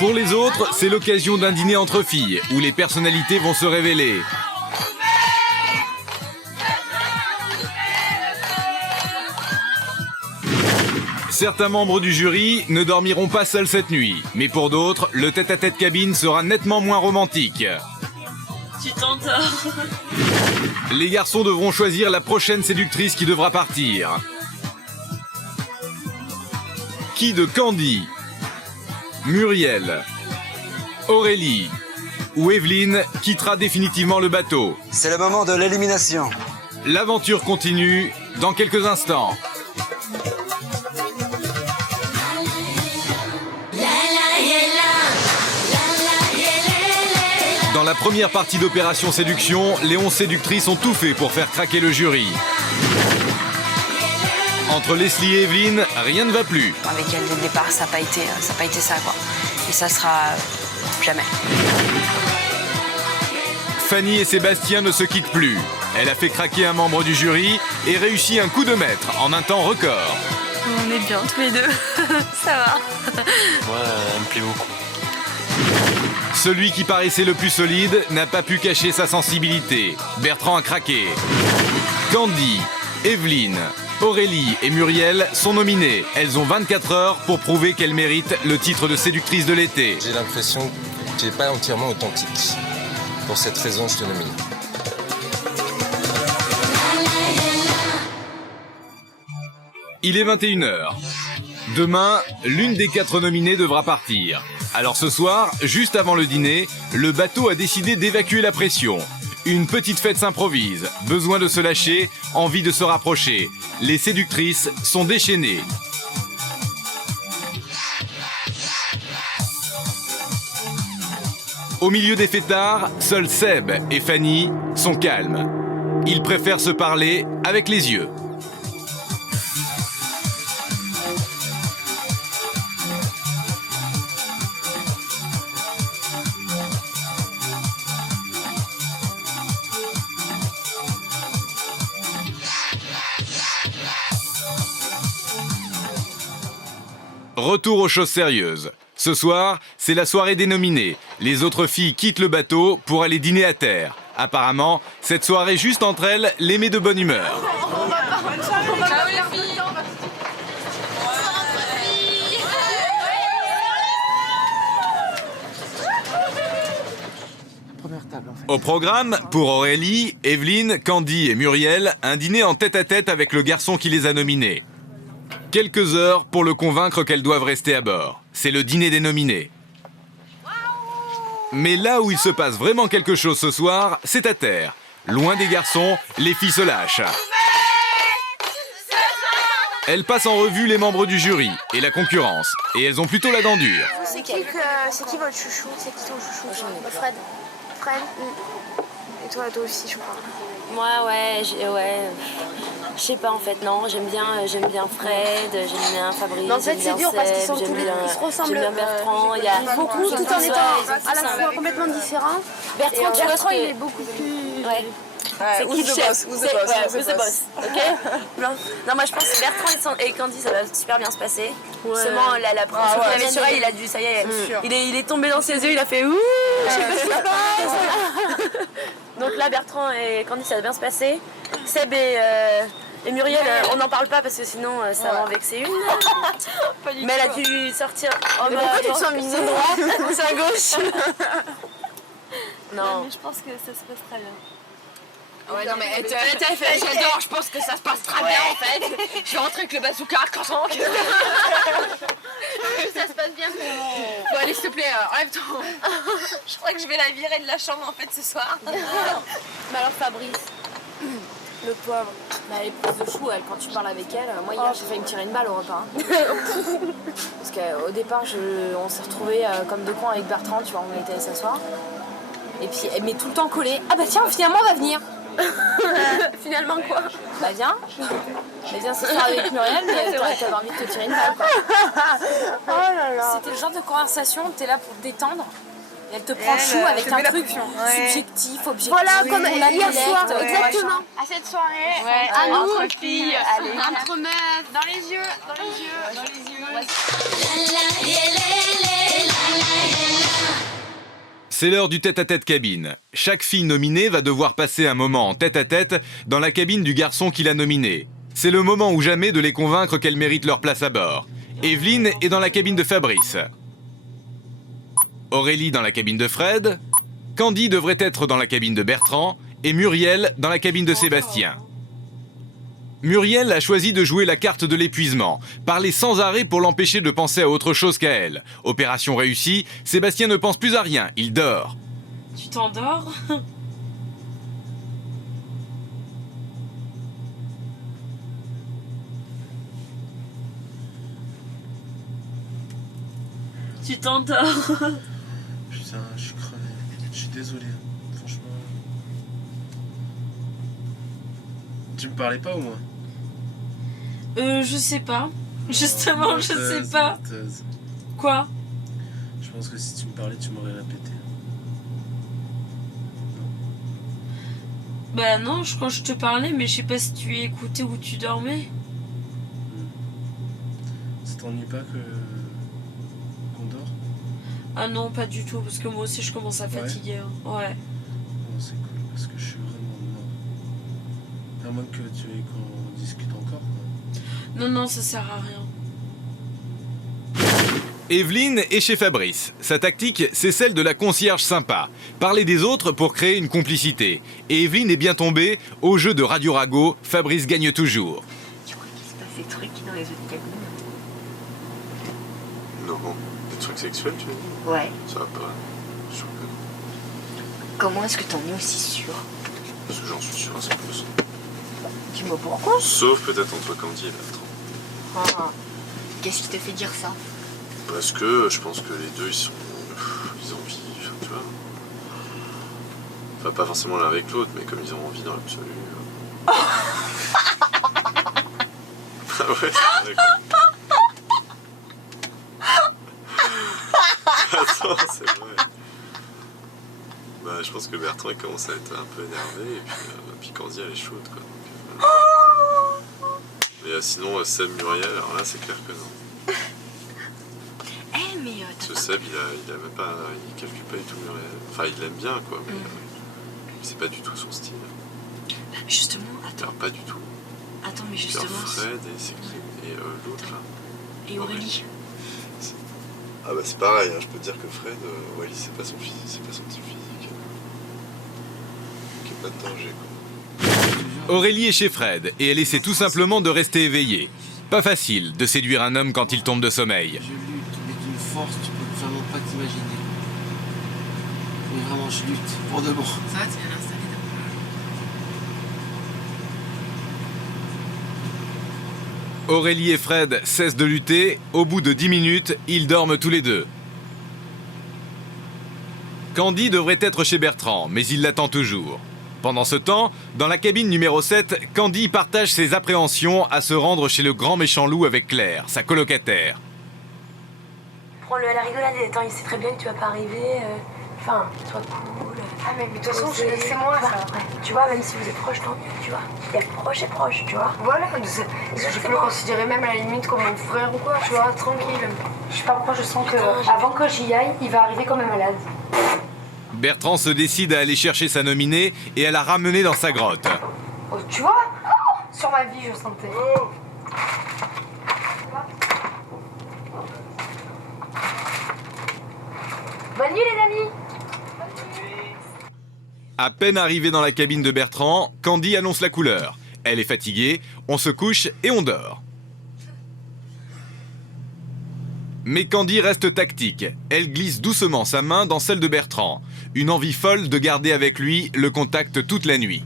Pour les autres, c'est l'occasion d'un dîner entre filles, où les personnalités vont se révéler. Certains membres du jury ne dormiront pas seuls cette nuit, mais pour d'autres, le tête-à-tête cabine sera nettement moins romantique. Tu t'endors. Les garçons devront choisir la prochaine séductrice qui devra partir. Qui de Candy, Muriel, Aurélie ou Evelyne quittera définitivement le bateau? C'est le moment de l'élimination. L'aventure continue dans quelques instants. Dans la première partie d'Opération Séduction, les 11 séductrices ont tout fait pour faire craquer le jury. Entre Leslie et Evelyne, rien ne va plus. Avec elle, dès le départ, ça n'a pas été ça, quoi. Et ça sera jamais. Fanny et Sébastien ne se quittent plus. Elle a fait craquer un membre du jury et réussit un coup de maître en un temps record. On est bien tous les deux, ça va. Moi, elle me plaît beaucoup. Celui qui paraissait le plus solide n'a pas pu cacher sa sensibilité. Bertrand a craqué. Candy, Evelyne, Aurélie et Muriel sont nominées. Elles ont 24 heures pour prouver qu'elles méritent le titre de séductrice de l'été. J'ai l'impression que tu n'es pas entièrement authentique. Pour cette raison, je te nomine. Il est 21h. Demain, l'une des 4 nominées devra partir. Alors ce soir, juste avant le dîner, le bateau a décidé d'évacuer la pression. Une petite fête s'improvise. Besoin de se lâcher, envie de se rapprocher. Les séductrices sont déchaînées. Au milieu des fêtards, seuls Seb et Fanny sont calmes. Ils préfèrent se parler avec les yeux. Retour aux choses sérieuses. Ce soir, c'est la soirée des nominés. Les autres filles quittent le bateau pour aller dîner à terre. Apparemment, cette soirée juste entre elles les met de bonne humeur. Ciao les filles. Au programme, pour Aurélie, Evelyne, Candy et Muriel, un dîner en tête-à-tête avec le garçon qui les a nominés. Quelques heures pour le convaincre qu'elles doivent rester à bord. C'est le dîner des nominés. Mais là où il se passe vraiment quelque chose ce soir, c'est à terre. Loin des garçons, les filles se lâchent. Elles passent en revue les membres du jury et la concurrence. Et elles ont plutôt la dent dure. C'est qui votre chouchou? C'est qui ton chouchou? Fred. Fred. Et toi aussi, je crois. Moi, ouais. Je sais pas en fait, non. J'aime bien Fred, j'aime bien Fabrice. Mais en fait, c'est dur parce qu'ils sont tous les deux, ils se ressemblent. J'aime bien Bertrand. Il y a beaucoup, tout en étant à la fois complètement différents. Bertrand, tu vois, il est beaucoup plus. Ouais. C'est qui le chef? Who's the boss, ok. Non, moi je pense que Bertrand et Candy, ça va super bien se passer. Seulement la pression qu'il avait sur elle, il a dû, ça y est, il est tombé dans ses yeux, il a fait ouh, je sais pas ce qui se passe. Donc là, Bertrand et Candy, ça va bien se passer. Seb et Muriel, on n'en parle pas parce que sinon ça va en vexer une. Mais elle a dû sortir. Oh, mais pourquoi tu te sens mise à droite ou à gauche? Non. Mais je pense que ça se passe très bien. Ouais, non, mais j'adore, je pense que ça se passe très bien en fait. Je vais rentrer avec le bazooka, croissant. Ça se passe bien pour mon... Bon, allez, s'il te plaît, enlève-toi. Je crois que je vais la virer de la chambre en fait ce soir. Mais alors Fabrice, le pauvre, elle est prise de chou, quand tu parles avec elle, moi hier j'ai failli me tirer une balle au repas. Parce qu'au départ, on s'est retrouvés comme deux cons avec Bertrand, tu vois, on était allés s'asseoir. Et puis, mais tout le temps collé. Ah bah tiens, finalement on va venir. Finalement quoi? Bah viens. Mais viens ce soir avec Muriel, mais t'avais envie de te tirer une balle quoi. Oh là là. C'était le genre de conversation où t'es là pour te détendre. Et elle te prend chou avec un truc subjectif, objectif. Voilà, comme hier soir, exactement. À cette soirée, à nous, entre filles, entre meufs, dans les yeux, dans les yeux, dans les yeux. C'est l'heure du tête-à-tête cabine. Chaque fille nominée va devoir passer un moment en tête-à-tête dans la cabine du garçon qui l'a nominée. C'est le moment ou jamais de les convaincre qu'elles méritent leur place à bord. Evelyne est dans la cabine de Fabrice. Aurélie dans la cabine de Fred. Candy devrait être dans la cabine de Bertrand. Et Muriel dans la cabine de Sébastien. Muriel a choisi de jouer la carte de l'épuisement, parler sans arrêt pour l'empêcher de penser à autre chose qu'à elle. Opération réussie, Sébastien ne pense plus à rien, il dort. Tu t'endors? Tu t'endors? Putain, je suis crevé. Je suis désolé, franchement. Tu me parlais pas au moins? Je sais pas. Justement, je sais pas. Quoi? Je pense que si tu me parlais, tu m'aurais répété. Bah non, quand je te parlais, mais je sais pas si tu écoutais ou tu dormais. Ça t'ennuie pas qu'on dort? Ah non, pas du tout, parce que moi aussi je commence à fatiguer. Hein. Ouais. Non, c'est cool, parce que je suis vraiment mort. À moins que tu aies qu'on discute encore, quoi. Non, non, ça sert à rien. Evelyne est chez Fabrice. Sa tactique, c'est celle de la concierge sympa. Parler des autres pour créer une complicité. Et Evelyne est bien tombée. Au jeu de Radio Rago, Fabrice gagne toujours. Tu crois qu'il se passe des trucs dans les autres cabines? Non, des trucs sexuels, tu veux dire? Ouais. Ça va pas. Je suis sûr que non. Comment est-ce que t'en es aussi sûr? Parce que j'en suis sûr à 100%. Dis-moi pourquoi? Sauf peut-être entre Candy et Bertrand. Ah. Qu'est-ce qui te fait dire ça? Parce que je pense que les deux, ils ont envie, tu vois. Enfin, pas forcément l'un avec l'autre, mais comme ils ont envie dans l'absolu. Ah ouais, c'est vrai, quoi. Attends, c'est vrai. Bah, je pense que Bertrand, il commence à être un peu énervé, et puis Candy, elle est chaude, quoi. Donc, mais sinon, Seb, Muriel, alors là, c'est clair que non. Ce Seb, il a même pas, il calcule pas du tout Muriel. Enfin, il l'aime bien, quoi, mais c'est pas du tout son style. Justement, attends. Alors, pas du tout. Attends, mais Puis, justement. alors, Fred et c'est qui? Et l'autre, là. Et Aurélie. Ah bah c'est pareil, hein, je peux te dire que Fred, Aurélie, c'est pas son physique, c'est pas son type physique. Qui est pas de danger, quoi. Aurélie est chez Fred et elle essaie tout simplement de rester éveillée. Pas facile de séduire un homme quand il tombe de sommeil. Je lutte, mais d'une force, tu peux vraiment pas t'imaginer. Mais vraiment, je lutte, pour de bon. Ça va, tu viens d'installer Aurélie et Fred cessent de lutter. Au bout de 10 minutes, ils dorment tous les deux. Candy devrait être chez Bertrand, mais il l'attend toujours. Pendant ce temps, dans la cabine numéro 7, Candy partage ses appréhensions à se rendre chez le grand méchant loup avec Claire, sa colocataire. Prends-le à la rigolade, attends, il sait très bien que tu vas pas arriver. Enfin, sois cool. Ah, mais de toute façon, c'est moi, ça. Tu vois, même si vous êtes proche, tant mieux, tu vois. Il y a proche et proche, tu vois. Voilà, je peux le considérer même à la limite comme mon frère ou quoi, tu vois, tranquille. Je sais pas pourquoi je sens que avant que j'y aille, il va arriver comme un malade. Bertrand se décide à aller chercher sa nominée et à la ramener dans sa grotte. Oh, tu vois, sur ma vie, je sentais. Bonne nuit, les amis. À peine arrivée dans la cabine de Bertrand, Candy annonce la couleur. Elle est fatiguée, on se couche et on dort. Mais Candy reste tactique. Elle glisse doucement sa main dans celle de Bertrand. Une envie folle de garder avec lui le contact toute la nuit.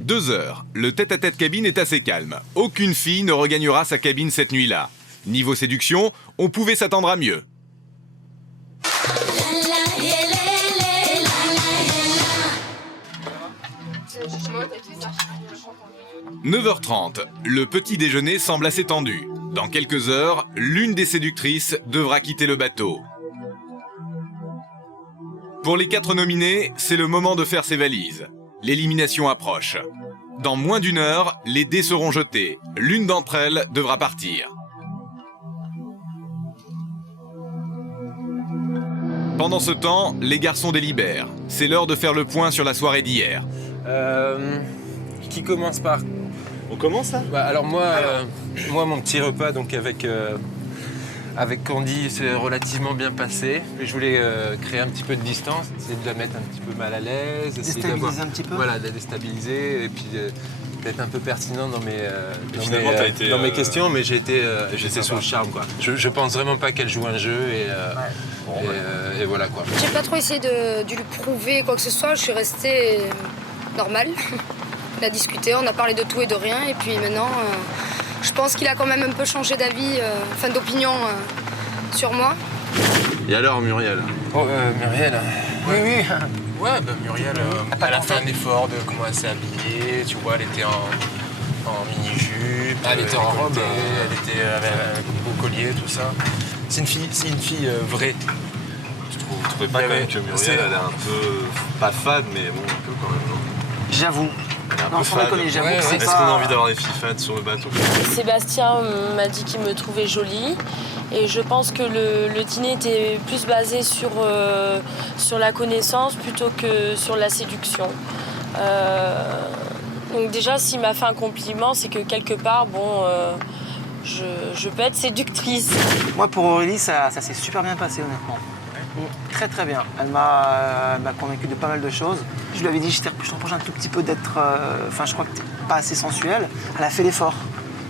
« 2 heures. Le tête-à-tête cabine est assez calme. Aucune fille ne regagnera sa cabine cette nuit-là. Niveau séduction, on pouvait s'attendre à mieux. 9h30, le petit déjeuner semble assez tendu. Dans quelques heures, l'une des séductrices devra quitter le bateau. Pour les 4 nominés, c'est le moment de faire ses valises. L'élimination approche. Dans moins d'1 heure, les dés seront jetés. L'une d'entre elles devra partir. Pendant ce temps, les garçons délibèrent. C'est l'heure de faire le point sur la soirée d'hier. Qui commence par... On commence là Alors moi, mon petit repas donc avec Candy s'est relativement bien passé. Je voulais créer un petit peu de distance, essayer de la mettre un petit peu mal à l'aise. Déstabiliser un petit peu. Voilà, de la déstabiliser et puis d'être un peu pertinent dans mes dans questions, mais j'étais sous le charme, quoi. Je pense vraiment pas qu'elle joue un jeu et voilà, quoi. J'ai pas trop essayé de lui prouver quoi que ce soit, je suis restée normale. On a discuté, on a parlé de tout et de rien, et puis maintenant, je pense qu'il a quand même un peu changé d'avis, d'opinion sur moi. Et alors Muriel? Muriel. Oui. Ouais, Muriel, elle a fait un effort de comment elle s'est habillée, tu vois, elle était en mini-jupe, elle était en robe, elle était avec un beau collier, tout ça. C'est une fille vraie. Vous trouvez pas quand même que Muriel, elle est un peu, pas fade, mais bon, un peu quand même, non? J'avoue. Non, sans déconner, j'avoue que c'est pas... Est-ce qu'on a envie d'avoir des filles fades sur le bateau? Sébastien m'a dit qu'il me trouvait jolie et je pense que le dîner était plus basé sur la connaissance plutôt que sur la séduction. Donc déjà, s'il m'a fait un compliment, c'est que quelque part, je peux être séductrice. Moi, pour Aurélie, ça s'est super bien passé, honnêtement. Très très bien. Elle m'a convaincu de pas mal de choses. Je lui avais dit, je te reproche un tout petit peu d'être... je crois que t'es pas assez sensuelle. Elle a fait l'effort.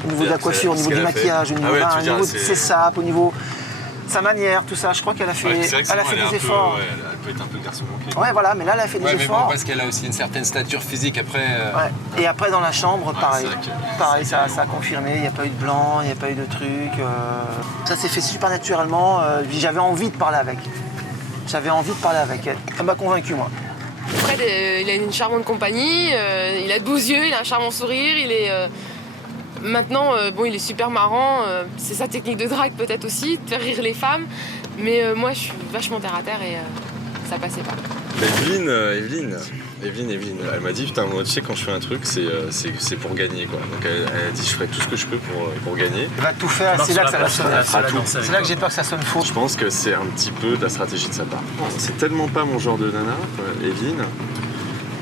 Au niveau de la coiffure, au niveau du maquillage, au niveau de ses sapes, au niveau de sa manière, tout ça. Je crois qu'elle a fait, des efforts. Elle peut être un peu garçon manqué. Ouais, voilà, mais là, elle a fait des efforts. Mais bon, parce qu'elle a aussi une certaine stature physique après. Ouais. Et après, dans la chambre, pareil. Pareil, ça a confirmé. Il n'y a pas eu de blanc, il n'y a pas eu de truc. Ça s'est fait super naturellement. J'avais envie de parler avec. Elle m'a convaincu, moi. Fred, il a une charmante compagnie, il a de beaux yeux, il a un charmant sourire, il est... Maintenant, il est super marrant, c'est sa technique de drague peut-être aussi, de faire rire les femmes, mais moi je suis vachement terre à terre et ça passait pas. Evelyne, elle m'a dit, putain, moi tu sais, quand je fais un truc, c'est pour gagner, quoi. Donc elle a dit, je ferai tout ce que je peux pour gagner. Elle va tout faire, c'est là que ça va sonner. C'est là que j'ai peur que ça sonne faux. Je pense que c'est un petit peu de la stratégie de sa part. C'est tellement pas mon genre de nana, Evelyne,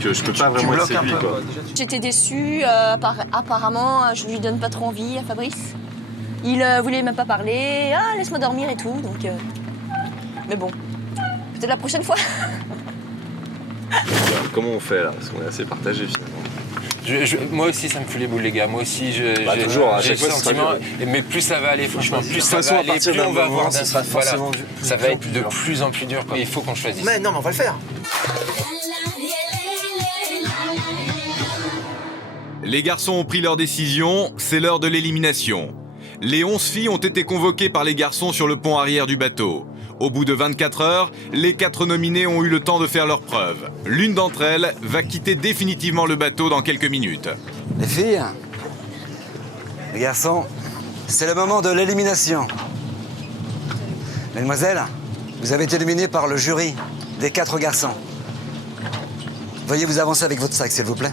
que je peux pas vraiment être séduit, quoi. J'étais déçue, apparemment je lui donne pas trop envie à Fabrice. Il voulait même pas parler, laisse-moi dormir et tout, donc... Mais bon, peut-être la prochaine fois. Alors, comment on fait là? Parce qu'on est assez partagés finalement. Moi aussi ça me fout les boules, les gars. Moi aussi j'ai le sentiment. Mais plus ça va aller, franchement, plus ça va aller, plus on va avoir ça va être de plus en plus dur, quoi. Il faut qu'on choisisse. Mais non, mais on va le faire. Les garçons ont pris leur décision, c'est l'heure de l'élimination. Les 11 filles ont été convoquées par les garçons sur le pont arrière du bateau. Au bout de 24 heures, les 4 nominés ont eu le temps de faire leurs preuves. L'une d'entre elles va quitter définitivement le bateau dans quelques minutes. Les filles, les garçons, c'est le moment de l'élimination. Mesdemoiselles, vous avez été éliminées par le jury des 4 garçons. Veuillez vous avancer avec votre sac, s'il vous plaît.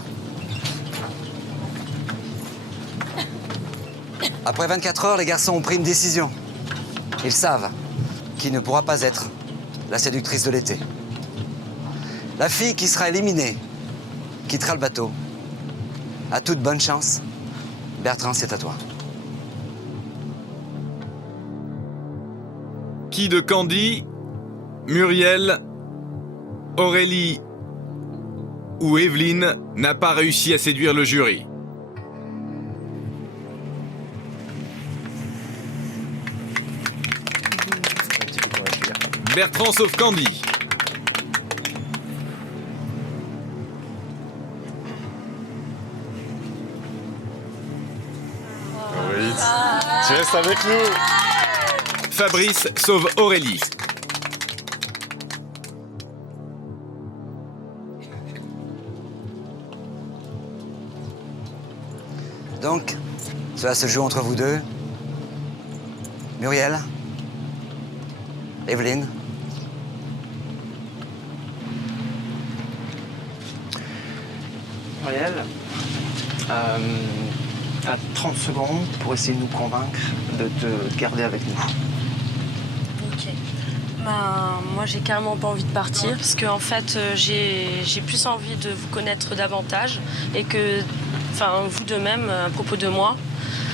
Après 24 heures, les garçons ont pris une décision. Ils savent qui ne pourra pas être la séductrice de l'été. La fille qui sera éliminée quittera le bateau. À toute bonne chance. Bertrand, c'est à toi. Qui de Candy, Muriel, Aurélie ou Evelyne n'a pas réussi à séduire le jury? Bertrand sauve Candy. Aurélie, tu Reste avec nous. Fabrice sauve Aurélie. Donc, cela se joue entre vous deux. Muriel, Evelyne. Muriel, t'as 30 secondes pour essayer de nous convaincre de te garder avec nous. Ok. Moi, j'ai carrément pas envie de partir parce que en fait, j'ai plus envie de vous connaître davantage et que, vous de même à propos de moi.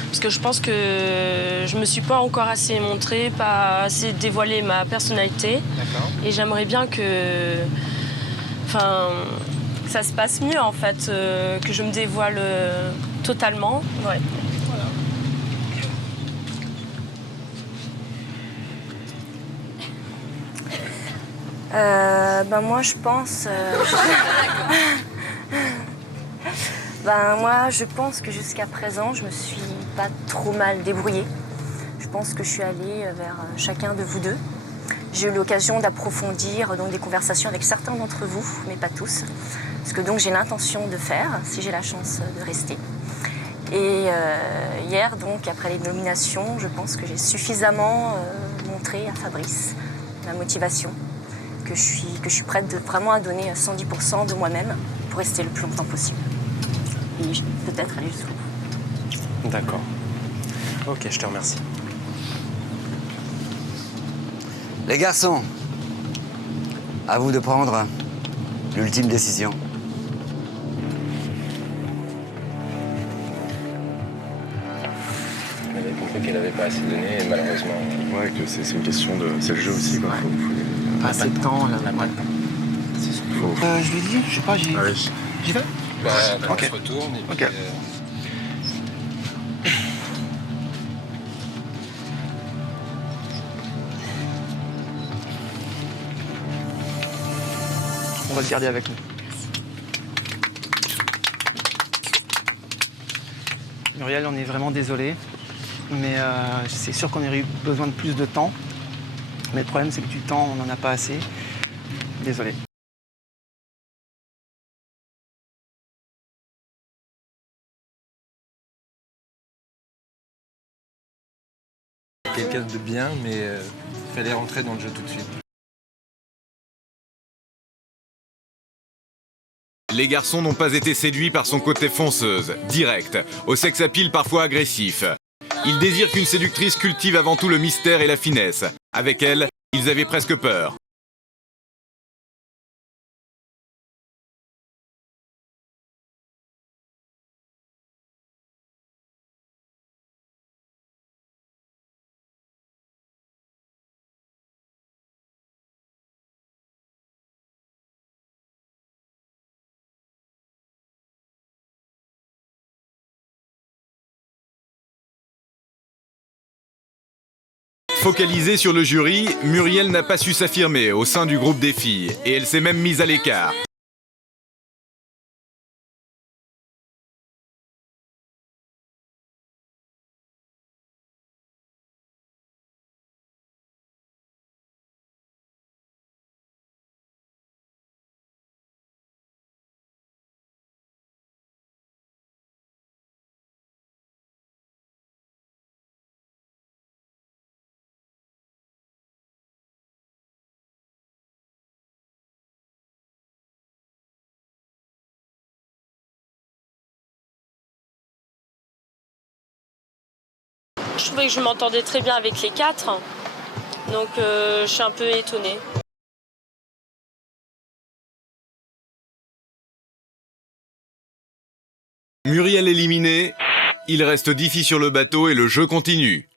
Parce que je pense que je me suis pas encore assez montrée, pas assez dévoilé ma personnalité. D'accord. Et j'aimerais bien que ça se passe mieux en fait, que je me dévoile totalement. Ouais. Voilà. Moi je pense... moi je pense que jusqu'à présent je me suis pas trop mal débrouillée. Je pense que je suis allée vers chacun de vous deux. J'ai eu l'occasion d'approfondir des conversations avec certains d'entre vous, mais pas tous. Ce que donc j'ai l'intention de faire, si j'ai la chance de rester. Et hier, donc, après les nominations, je pense que j'ai suffisamment montré à Fabrice ma motivation, que je suis prête vraiment à donner 110% de moi-même pour rester le plus longtemps possible. Et peut-être aller jusqu'au bout. D'accord. Ok, je te remercie. Les garçons, à vous de prendre l'ultime décision. On avait compris qu'elle n'avait pas assez donné et malheureusement... Ouais, que c'est une question de... C'est le jeu aussi, quoi. Pas assez de temps, là. C'est surtout... je lui dis, je sais pas, j'y vais. On Ok. se retourne et Ok. puis... On va te garder avec nous. Muriel, on est vraiment désolé, mais c'est sûr qu'on aurait eu besoin de plus de temps. Mais le problème, c'est que du temps, on n'en a pas assez. Désolé. Quelqu'un de bien, mais il fallait rentrer dans le jeu tout de suite. Les garçons n'ont pas été séduits par son côté fonceuse, directe, au sex appeal parfois agressif. Ils désirent qu'une séductrice cultive avant tout le mystère et la finesse. Avec elle, ils avaient presque peur. Focalisée sur le jury, Muriel n'a pas su s'affirmer au sein du groupe des filles et elle s'est même mise à l'écart. Je trouvais que je m'entendais très bien avec les quatre, donc je suis un peu étonnée. Muriel éliminée, il reste 10 filles sur le bateau et le jeu continue.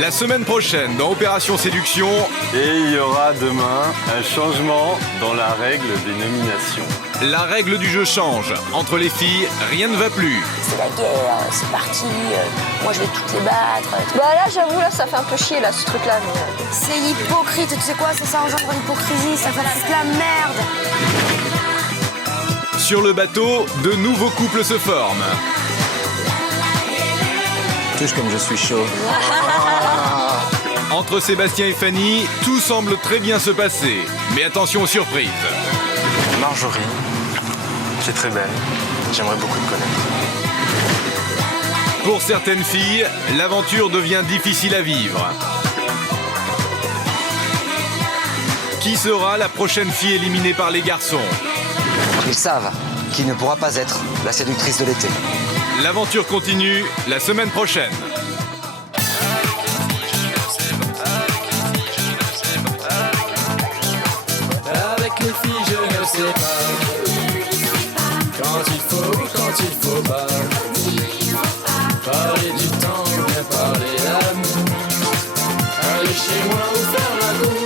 La semaine prochaine, dans Opération Séduction... Et il y aura demain un changement dans la règle des nominations. La règle du jeu change. Entre les filles, rien ne va plus. C'est la guerre, c'est parti, moi je vais toutes les battre. Là j'avoue, là ça fait un peu chier là ce truc là. Mais... C'est hypocrite, tu sais quoi, ça engendre l'hypocrisie, ça fait la merde. Sur le bateau, de nouveaux couples se forment. Touche comme je suis chaud. Entre Sébastien et Fanny, tout semble très bien se passer. Mais attention aux surprises. Marjorie, qui est très belle. J'aimerais beaucoup te connaître. Pour certaines filles, l'aventure devient difficile à vivre. Qui sera la prochaine fille éliminée par les garçons? Ils savent qui ne pourra pas être la séductrice de l'été. L'aventure continue la semaine prochaine. Avec les filles, je ne sais pas. Quand il faut pas. Parler du temps, bien parler d'amour. Aller chez moi ou faire la cour.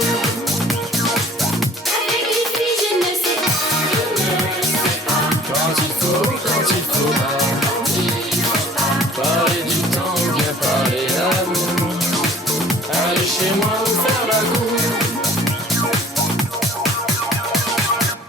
Avec les filles, je ne sais pas. Quand il faut pas. Parler du temps, bien parler d'amour. Aller chez moi ou